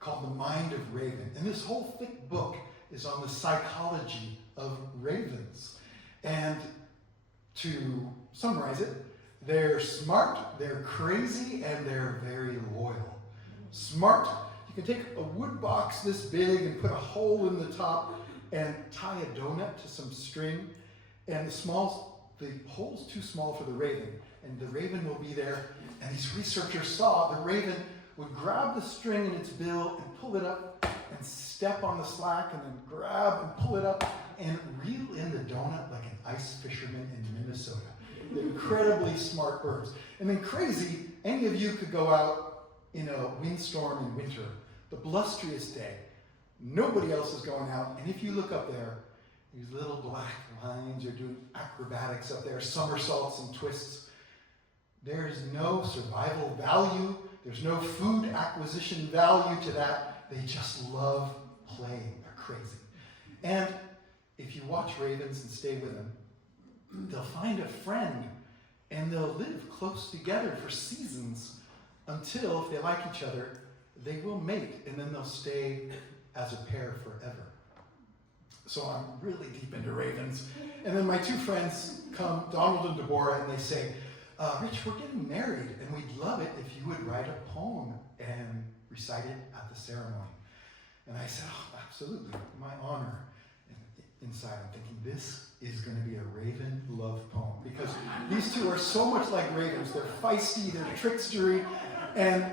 called The Mind of Raven. And this whole thick book is on the psychology of ravens. And to summarize it, they're smart, they're crazy, and they're very loyal. Smart, you can take a wood box this big and put a hole in the top and tie a donut to some string, and the hole's too small for the raven, and the raven will be there. And these researchers saw the raven would grab the string in its bill and pull it up and step on the slack and then grab and pull it up and reel in the donut like an ice fisherman in Minnesota. They're incredibly smart birds. And then crazy, any of you could go out in a windstorm in winter, the blustriest day. Nobody else is going out, and if you look up there, these little black lines are doing acrobatics up there, somersaults and twists. There's no survival value. There's no food acquisition value to that. They just love playing. They're crazy. And if you watch ravens and stay with them, they'll find a friend and they'll live close together for seasons until, if they like each other, they will mate, and then they'll stay as a pair forever. So I'm really deep into ravens. And then my two friends come, Donald and Deborah, and they say, Rich, we're getting married, and we'd love it if you would write a poem and recite it at the ceremony. And I said, oh, absolutely, my honor. And inside I'm thinking, this is going to be a raven love poem, because these two are so much like ravens. They're feisty, they're trickstery, and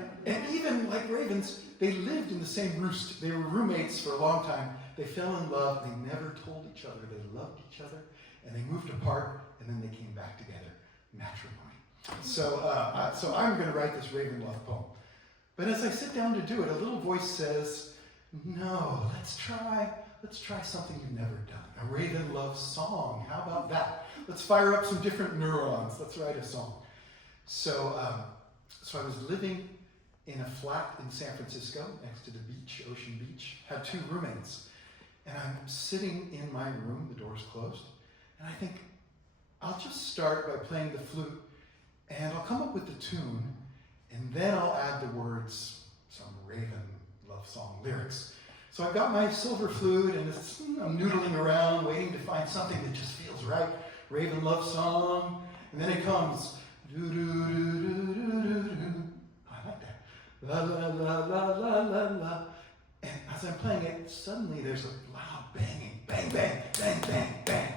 even like ravens, they lived in the same roost. They were roommates for a long time. They fell in love. They never told each other they loved each other, and they moved apart, and then they came back together. Matrimony. So I'm going to write this raven love poem. But as I sit down to do it, a little voice says, no, let's try something you've never done. A raven love song. How about that? Let's fire up some different neurons. Let's write a song. So I was living in a flat in San Francisco next to the beach, Ocean Beach. Had two roommates. And I'm sitting in my room, the door's closed, and I think, I'll just start by playing the flute, and I'll come up with the tune, and then I'll add the words, some raven love song lyrics. So I've got my silver flute, and I'm noodling around, waiting to find something that just feels right. Raven love song, and then it comes, do-do-do-do-do-do-do. I like that. La la la la la la la. And as I'm playing it, suddenly there's a loud banging, bang, bang, bang, bang, bang, bang.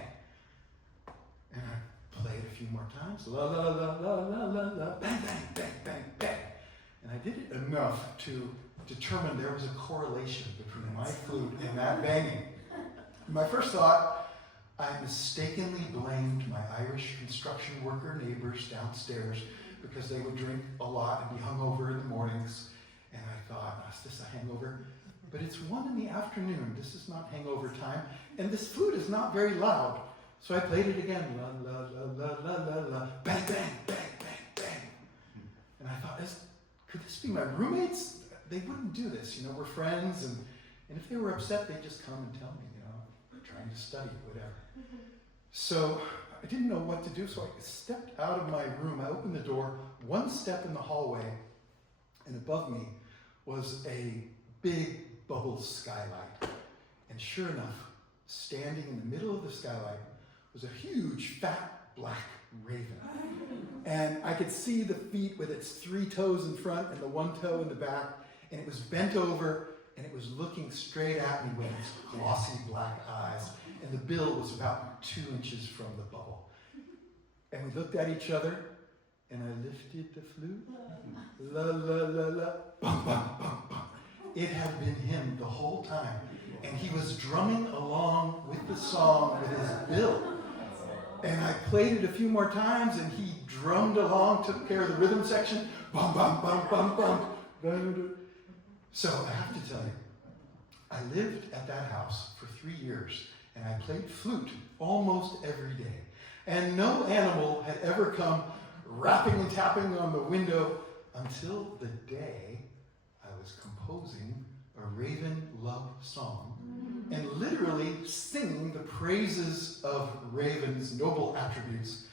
And I played a few more times, la, la, la, la, la, la, la, bang, bang, bang, bang, bang. And I did it enough to determine there was a correlation between my flute and that banging. My first thought, I mistakenly blamed my Irish construction worker neighbors downstairs because they would drink a lot and be hungover in the mornings. And I thought, is this a hangover? But it's 1 in the afternoon. This is not hangover time. And this flute is not very loud. So I played it again. La, la, la, la, la, la, la. Bang, bang, bang, bang, bang. And I thought, could this be my roommates? They wouldn't do this. You know, we're friends. And if they were upset, they'd just come and tell me, you know, we're trying to study, whatever. So I didn't know what to do. So I stepped out of my room. I opened the door, 1 step in the hallway. And above me was a big bubble skylight. And sure enough, standing in the middle of the skylight was a huge, fat, black raven. And I could see the feet with its 3 toes in front and the 1 toe in the back. And it was bent over and it was looking straight at me with its glossy black eyes. And the bill was about 2 inches from the bubble. And we looked at each other. And I lifted the flute, la, la, la, la, bum, bum, bum, bum. It had been him the whole time. And he was drumming along with the song with his bill. And I played it a few more times, and he drummed along, took care of the rhythm section, bum, bum, bum, bum, bum. So I have to tell you, I lived at that house for 3 years, and I played flute almost every day. And no animal had ever come rapping and tapping on the window until the day I was composing a raven love song and literally singing the praises of ravens' noble attributes.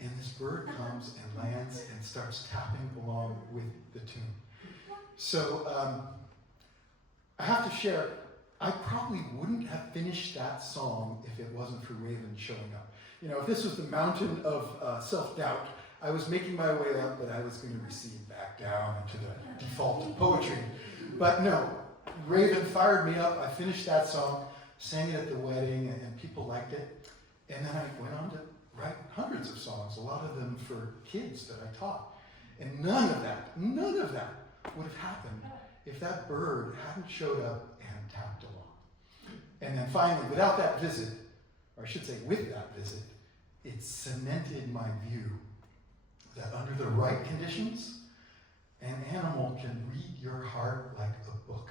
And this bird comes and lands and starts tapping along with the tune. So I have to share, I probably wouldn't have finished that song if it wasn't for Raven showing up. You know, if this was the mountain of self-doubt, I was making my way up, but I was going to recede back down into the default of poetry. But no, Raven fired me up. I finished that song, sang it at the wedding, and people liked it. And then I went on to write hundreds of songs, a lot of them for kids that I taught. And none of that would have happened if that bird hadn't showed up and tapped along. And then finally, without that visit, or I should say with that visit, it cemented my view that under the right conditions, an animal can read your heart like a book.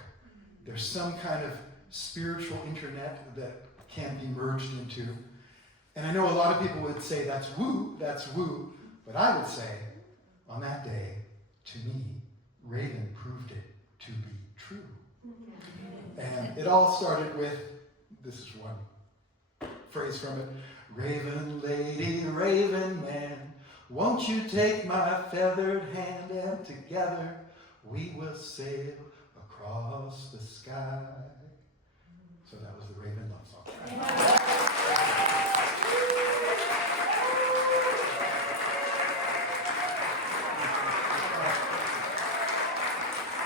There's some kind of spiritual internet that can be merged into. And I know a lot of people would say that's woo, but I would say, on that day, to me, Raven proved it to be true. And it all started with, this is one phrase from it, Raven lady, Raven man, won't you take my feathered hand and together we will sail across the sky. So that was the Raven love song.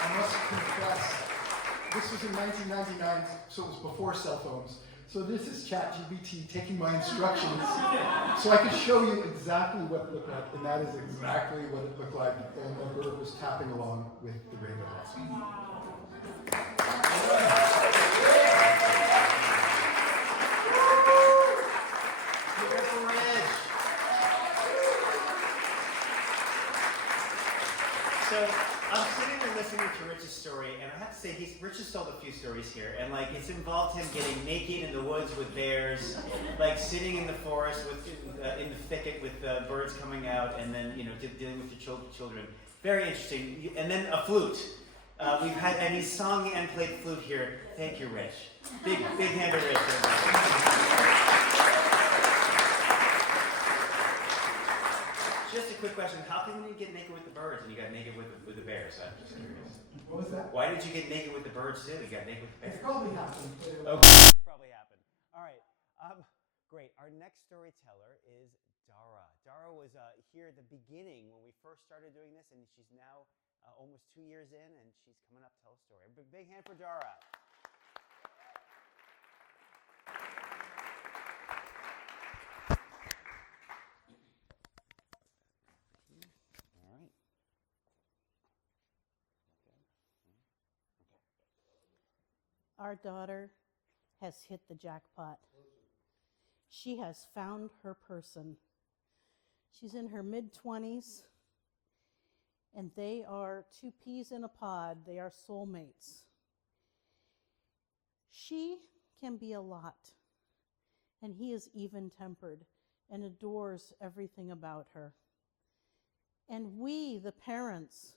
I must confess, this was in 1999, so it was before cell phones. So this is ChatGPT taking my instructions so I could show you exactly what it looked like, and that is exactly what it looked like, and the bird was tapping along with the Raven love song. So I'm sitting there listening to Rich's story, and I have to say, Rich has told a few stories here, and like it's involved him getting naked in the woods with bears, like sitting in the forest with in the thicket with birds coming out, and then dealing with your children. Very interesting. And then a flute. And he's sung and played flute here. Thank you, Rich. Big hand to Rich. Just a quick question. How come you didn't get naked with the birds and you got naked with the bears? I'm just curious. What was that? Why did you get naked with the birds too? You got naked with the bears? It probably happened. Okay. It probably happened. All right. Great. Our next storyteller is Dara. Dara was here at the beginning when we first started doing this, and she's now almost 2 years in, and she's coming up to tell a story. Big hand for Dara. our daughter has hit the jackpot. She has found her person. She's in her mid-20s, and they are two peas in a pod. They are soulmates. She can be a lot, and he is even-tempered and adores everything about her. And we, the parents,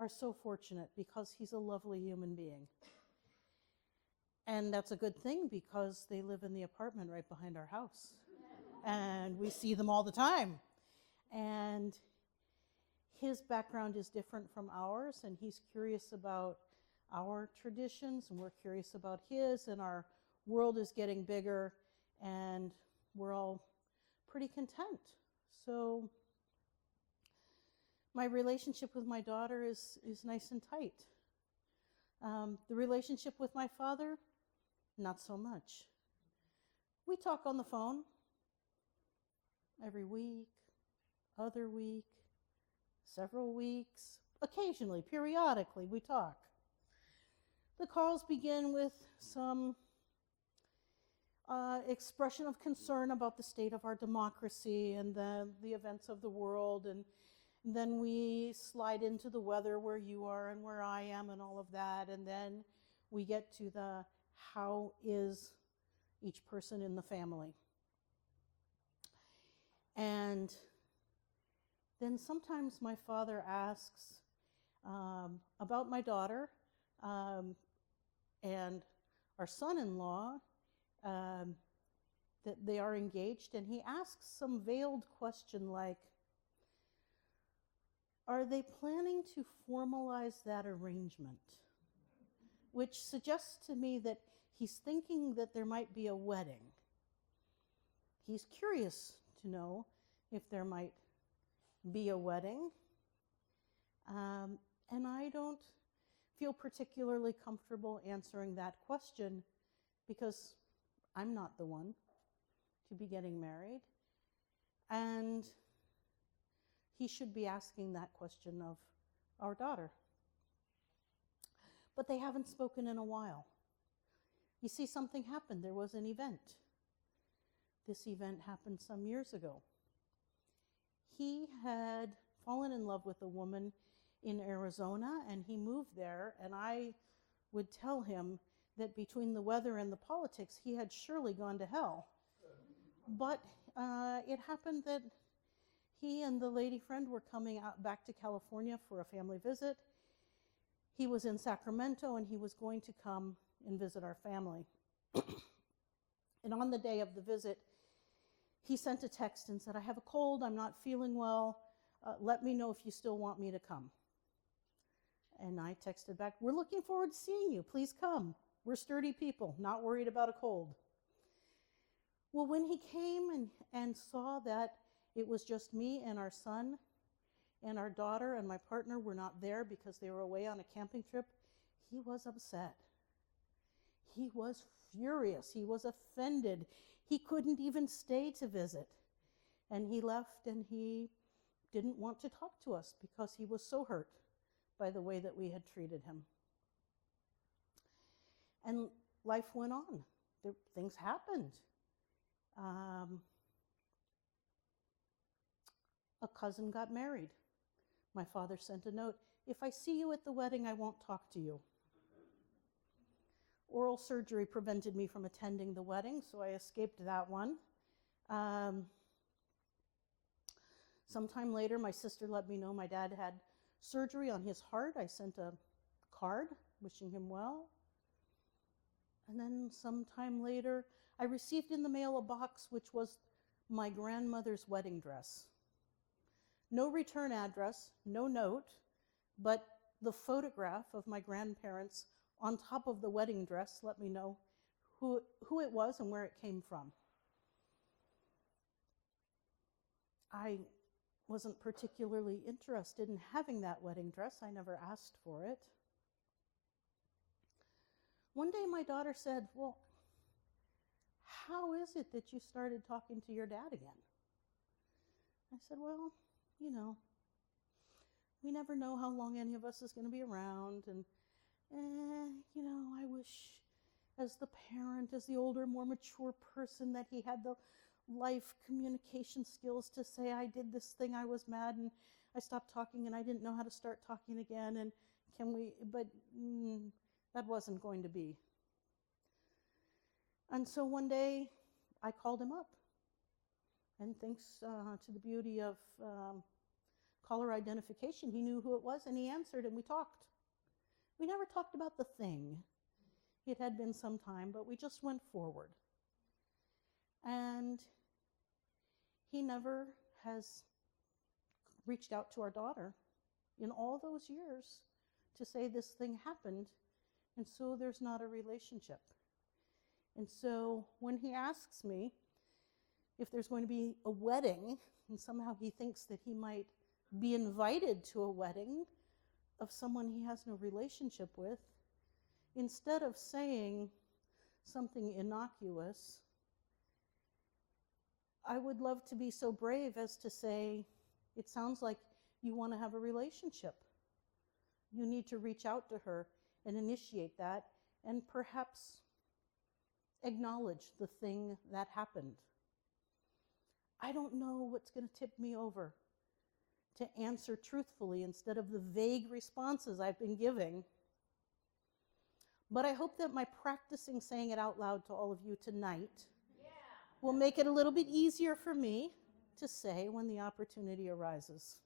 are so fortunate because he's a lovely human being. And that's a good thing because they live in the apartment right behind our house. And we see them all the time. And his background is different from ours, and he's curious about our traditions, and we're curious about his, and our world is getting bigger, and we're all pretty content. So my relationship with my daughter is nice and tight. The relationship with my father, not so much. We talk on the phone every week, other week, several weeks, occasionally, periodically, we talk. The calls begin with some expression of concern about the state of our democracy and the events of the world, and then we slide into the weather, where you are and where I am and all of that, and then we get to the how is each person in the family. And then sometimes my father asks about my daughter and our son-in-law, that they are engaged, and he asks some veiled question like, are they planning to formalize that arrangement? Which suggests to me that he's thinking that there might be a wedding. He's curious to know if there might be a wedding. And I don't feel particularly comfortable answering that question because I'm not the one to be getting married. And he should be asking that question of our daughter. But they haven't spoken in a while. You see, something happened. There was an event. This event happened some years ago. He had fallen in love with a woman in Arizona, and he moved there, and I would tell him that between the weather and the politics, he had surely gone to hell. But it happened that he and the lady friend were coming out back to California for a family visit. He was in Sacramento, and he was going to come and visit our family. And on the day of the visit, he sent a text and said, I have a cold, I'm not feeling well, let me know if you still want me to come. And I texted back, we're looking forward to seeing you, please come. We're sturdy people, not worried about a cold. Well, when he came and saw that it was just me and our son and our daughter and my partner were not there because they were away on a camping trip, he was upset. He was furious. He was offended. He couldn't even stay to visit. And he left, and he didn't want to talk to us because he was so hurt by the way that we had treated him. And life went on. Things happened. A cousin got married. My father sent a note, if I see you at the wedding, I won't talk to you. Oral surgery prevented me from attending the wedding, so I escaped that one. Sometime later, my sister let me know my dad had surgery on his heart. I sent a card wishing him well. And then sometime later, I received in the mail a box which was my grandmother's wedding dress. No return address, no note, but the photograph of my grandparents on top of the wedding dress let me know who it was and where it came from. I wasn't particularly interested in having that wedding dress. I never asked for it. One day my daughter said, well, how is it that you started talking to your dad again? I said, well, you know, we never know how long any of us is going to be around, and you know, I wish as the parent, as the older, more mature person, that he had the life communication skills to say, I did this thing, I was mad, and I stopped talking, and I didn't know how to start talking again, and that wasn't going to be. And so one day, I called him up. And thanks to the beauty of caller identification, he knew who it was, and he answered, and we talked. We never talked about the thing. It had been some time, but we just went forward. And he never has reached out to our daughter in all those years to say this thing happened, and so there's not a relationship. And so when he asks me if there's going to be a wedding, and somehow he thinks that he might be invited to a wedding of someone he has no relationship with, instead of saying something innocuous, I would love to be so brave as to say, it sounds like you want to have a relationship. You need to reach out to her and initiate that, and perhaps acknowledge the thing that happened. I don't know what's going to tip me over to answer truthfully instead of the vague responses I've been giving. But I hope that my practicing saying it out loud to all of you tonight will make it a little bit easier for me to say when the opportunity arises.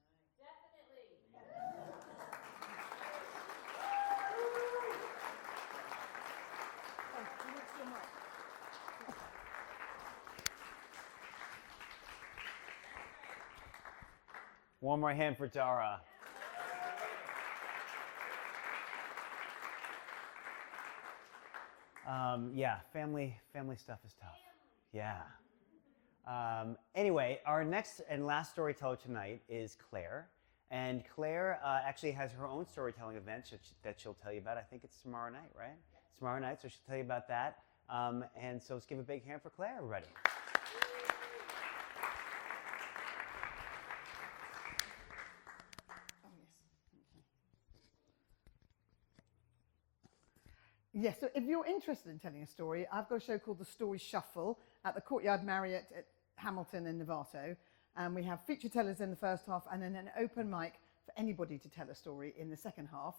One more hand for Dara. Yeah, family stuff is tough. Yeah. Anyway, our next and last storyteller tonight is Claire. And Claire actually has her own storytelling event that she'll tell you about. I think it's tomorrow night, right? It's tomorrow night, so she'll tell you about that. And so let's give a big hand for Claire, everybody. Yes, so if you're interested in telling a story, I've got a show called The Story Shuffle at the Courtyard Marriott at Hamilton in Novato. And we have feature tellers in the first half and then an open mic for anybody to tell a story in the second half.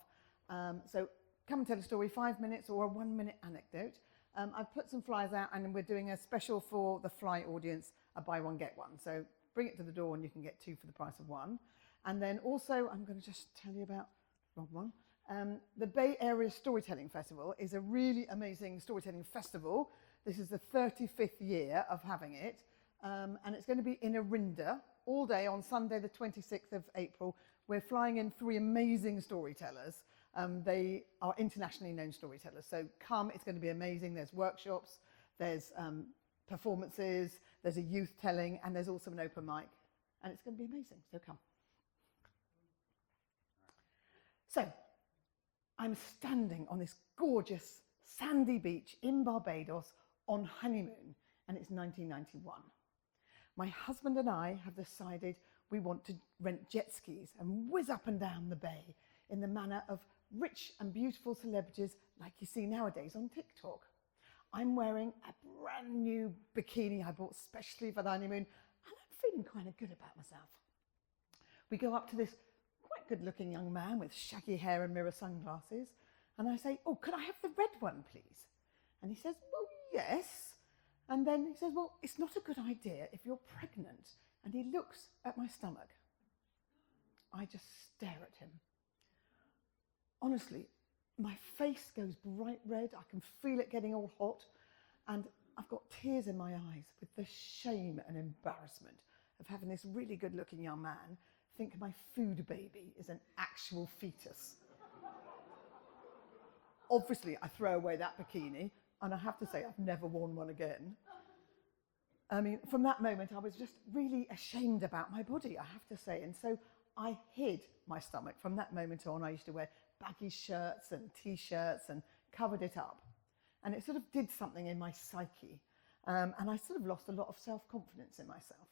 So come and tell a story, 5 minutes or a 1 minute anecdote. I've put some flyers out and we're doing a special for the Fly audience, a buy one, get one. So bring it to the door and you can get 2 for the price of 1. And then also, I'm going to just tell you about, wrong one. The Bay Area Storytelling Festival is a really amazing storytelling festival. This is the 35th year of having it. And it's going to be in Orinda all day on Sunday, the 26th of April. We're flying in 3 amazing storytellers. They are internationally known storytellers. So come, it's going to be amazing. There's workshops, there's performances, there's a youth telling, and there's also an open mic. And it's going to be amazing, so come. So, I'm standing on this gorgeous sandy beach in Barbados on honeymoon, and it's 1991. My husband and I have decided we want to rent jet skis and whiz up and down the bay in the manner of rich and beautiful celebrities like you see nowadays on TikTok. I'm wearing a brand new bikini I bought specially for the honeymoon, and I'm feeling kind of good about myself. We go up to this quite good-looking young man with shaggy hair and mirror sunglasses, and I say, "Oh, could I have the red one, please?" And he says, "Well, yes." And then he says, "Well, it's not a good idea if you're pregnant." And he looks at my stomach. I just stare at him. Honestly, my face goes bright red. I can feel it getting all hot. And I've got tears in my eyes with the shame and embarrassment of having this really good-looking young man think my food baby is an actual fetus. Obviously, I throw away that bikini, and I have to say, I've never worn one again. I mean, from that moment, I was just really ashamed about my body, I have to say. And so I hid my stomach. From that moment on, I used to wear baggy shirts and T-shirts and covered it up. And it sort of did something in my psyche. And I sort of lost a lot of self-confidence in myself.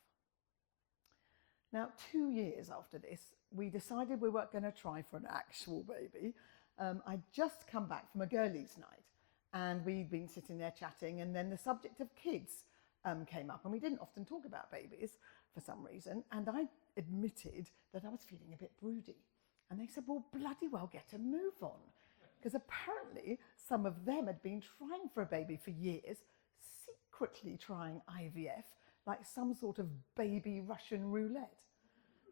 Now, 2 years after this, we decided we weren't going to try for an actual baby. I'd just come back from a girlies' night, and we'd been sitting there chatting, and then the subject of kids came up, and we didn't often talk about babies for some reason, and I admitted that I was feeling a bit broody. And they said, well, bloody well, get a move on. Because apparently some of them had been trying for a baby for years, secretly trying IVF, like some sort of baby Russian roulette.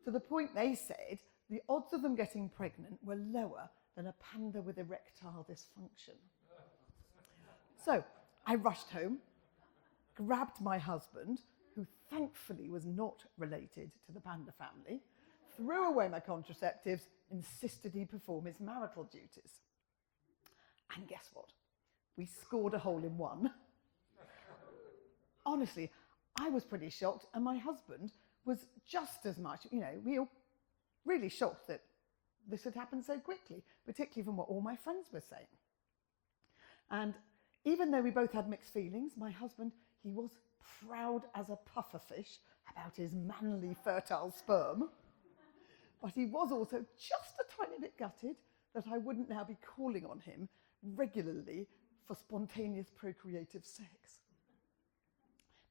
To the point they said the odds of them getting pregnant were lower than a panda with erectile dysfunction. So I rushed home, grabbed my husband, who thankfully was not related to the panda family, threw away my contraceptives, insisted he perform his marital duties. And guess what? We scored a hole in one. Honestly, I was pretty shocked, and my husband was just as much, we were really shocked that this had happened so quickly, particularly from what all my friends were saying. And even though we both had mixed feelings, my husband, he was proud as a pufferfish about his manly, fertile sperm. But he was also just a tiny bit gutted that I wouldn't now be calling on him regularly for spontaneous procreative sex.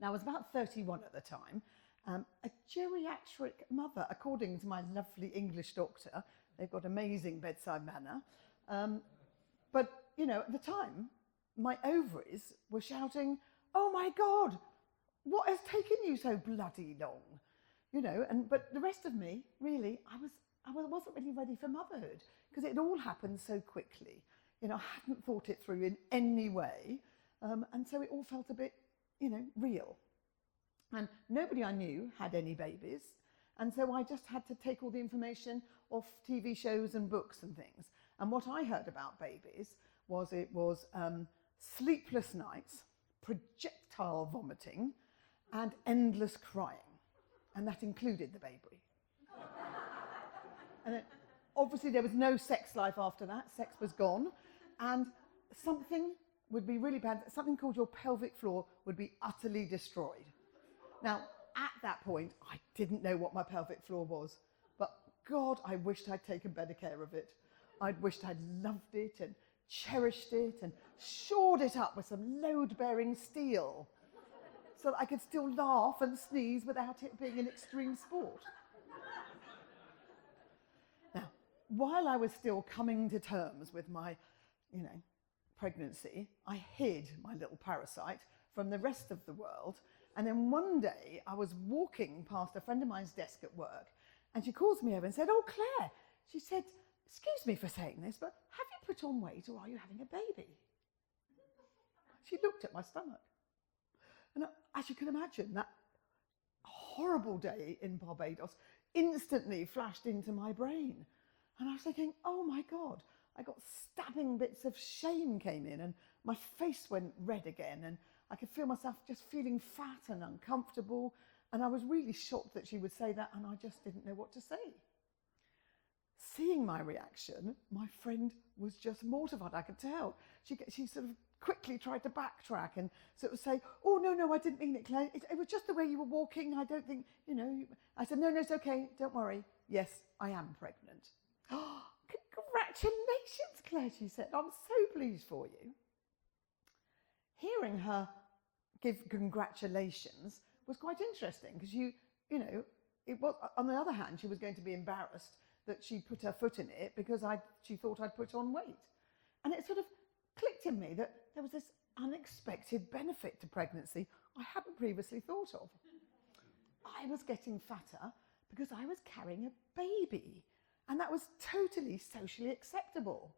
Now, I was about 31 at the time, a geriatric mother, according to my lovely English doctor. They've got amazing bedside manner. But, at the time, my ovaries were shouting, oh my God, what has taken you so bloody long? But the rest of me, really, I wasn't really ready for motherhood because it all happened so quickly. I hadn't thought it through in any way. And so it all felt a bit, real. And nobody I knew had any babies. And so I just had to take all the information off TV shows and books and things. And what I heard about babies was it was sleepless nights, projectile vomiting, and endless crying. And that included the baby. And then, obviously there was no sex life after that. Sex was gone. And something would be really bad. Something called your pelvic floor would be utterly destroyed. Now, at that point, I didn't know what my pelvic floor was. But God, I wished I'd taken better care of it. I'd wished I'd loved it and cherished it and shored it up with some load-bearing steel so that I could still laugh and sneeze without it being an extreme sport. Now, while I was still coming to terms with my, pregnancy, I hid my little parasite from the rest of the world. And then one day I was walking past a friend of mine's desk at work, and she calls me over and said, oh, Claire, she said, excuse me for saying this, but have you put on weight or are you having a baby? She looked at my stomach. And as you can imagine, that horrible day in Barbados instantly flashed into my brain. And I was thinking, oh my God, I got stabbing bits of shame came in and my face went red again and I could feel myself just feeling fat and uncomfortable. And I was really shocked that she would say that and I just didn't know what to say. Seeing my reaction, my friend was just mortified, I could tell. She sort of quickly tried to backtrack and sort of say, oh, no, I didn't mean it, Claire. It was just the way you were walking. I don't think, I said, no, it's okay. Don't worry. Yes, I am pregnant. Oh, congratulations, Claire, she said. I'm so pleased for you. Hearing her give congratulations was quite interesting because it was, on the other hand, she was going to be embarrassed that she put her foot in it because she thought I'd put on weight. And it sort of clicked in me that there was this unexpected benefit to pregnancy I hadn't previously thought of. I was getting fatter because I was carrying a baby, and that was totally socially acceptable.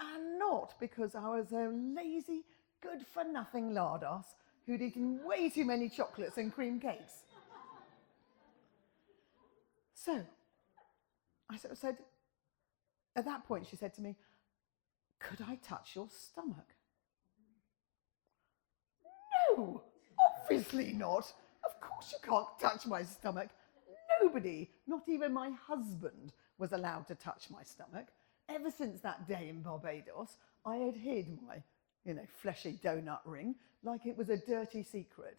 And not because I was a lazy, good-for-nothing lardass who'd eaten way too many chocolates and cream cakes. So, I sort of said, at that point she said to me, could I touch your stomach? No, obviously not. Of course you can't touch my stomach. Nobody, not even my husband, was allowed to touch my stomach. Ever since that day in Barbados, I had hid my, fleshy donut ring like it was a dirty secret,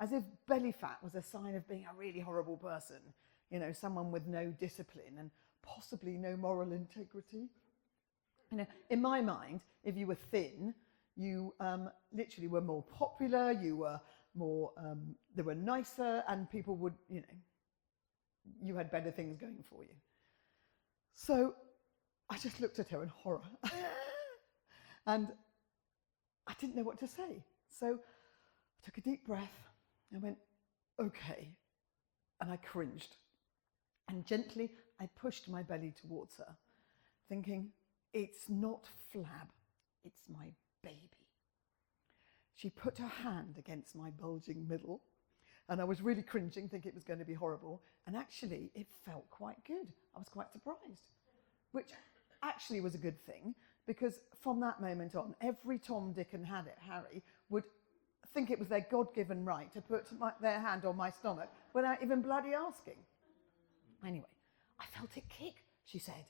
as if belly fat was a sign of being a really horrible person, someone with no discipline and possibly no moral integrity. In my mind, if you were thin, You literally were more popular, you were more, they were nicer, and people would, you had better things going for you. So I just looked at her in horror. And I didn't know what to say. So I took a deep breath and went, okay. And I cringed. And gently, I pushed my belly towards her, thinking, it's not Flab, it's my baby. She put her hand against my bulging middle, and I was really cringing, thinking it was going to be horrible. And actually, it felt quite good. I was quite surprised, which actually was a good thing, because from that moment on, every Tom, Dick, and Harry would think it was their God-given right to put their hand on my stomach without even bloody asking. Anyway, I felt it kick, she said.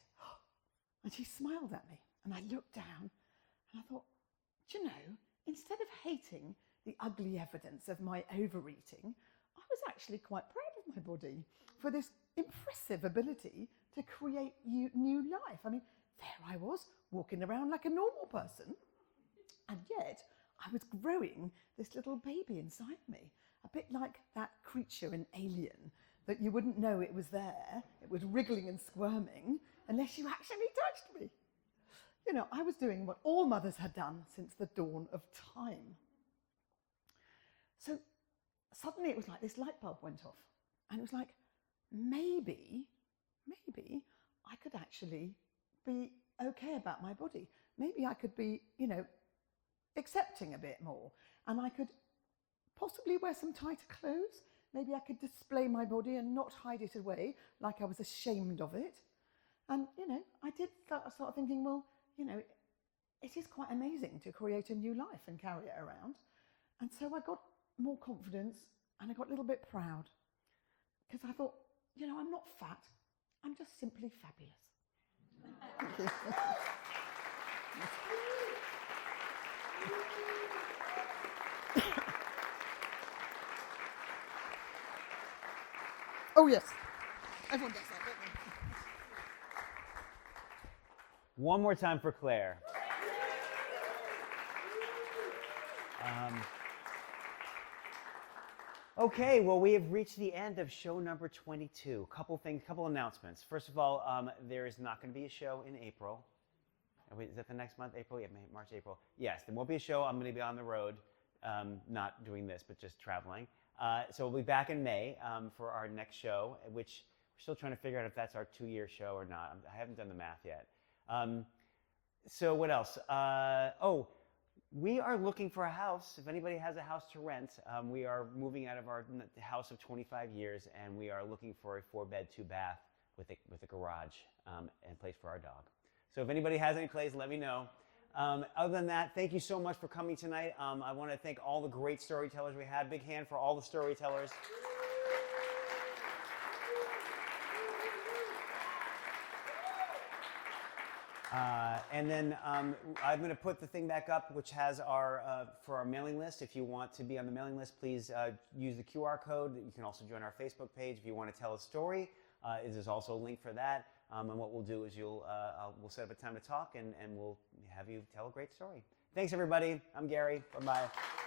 And she smiled at me, and I looked down, and I thought, do you know, instead of hating the ugly evidence of my overeating, I was actually quite proud of my body for this impressive ability to create new life. I mean, there I was, walking around like a normal person, and yet I was growing this little baby inside me, a bit like that creature in Alien, that you wouldn't know it was there, it was wriggling and squirming, unless you actually touched me. You know, I was doing what all mothers had done since the dawn of time. So suddenly it was like this light bulb went off, and it was like, maybe I could actually be okay about my body. Maybe I could be, accepting a bit more, and I could possibly wear some tighter clothes. Maybe I could display my body and not hide it away like I was ashamed of it. And, I did start thinking, well, it is quite amazing to create a new life and carry it around. And so I got more confidence, and I got a little bit proud, because I thought, I'm not fat, I'm just simply fabulous. Thank you. Oh, yes. Everyone does that, don't they? One more time for Claire. Okay, well, we have reached the end of show number 22. Couple announcements. First of all, there is not going to be a show in April. Is that the next month? April? Yeah, March, April. Yes, there won't be a show. I'm going to be on the road, not doing this, but just traveling. So we'll be back in May for our next show, which we're still trying to figure out if that's our 2-year show or not. I haven't done the math yet. So what else? We are looking for a house. If anybody has a house to rent, we are moving out of our house of 25 years, and we are looking for a 4-bed, 2-bath with a garage and place for our dog. So if anybody has any place, let me know. Other than that, thank you so much for coming tonight. I want to thank all the great storytellers we had. Big hand for all the storytellers. And then I'm going to put the thing back up, which has for our mailing list. If you want to be on the mailing list, please use the QR code. You can also join our Facebook page if you want to tell a story. There's also a link for that. And what we'll do is we'll set up a time to talk, and we'll have you tell a great story. Thanks, everybody. I'm Gary. Bye-bye.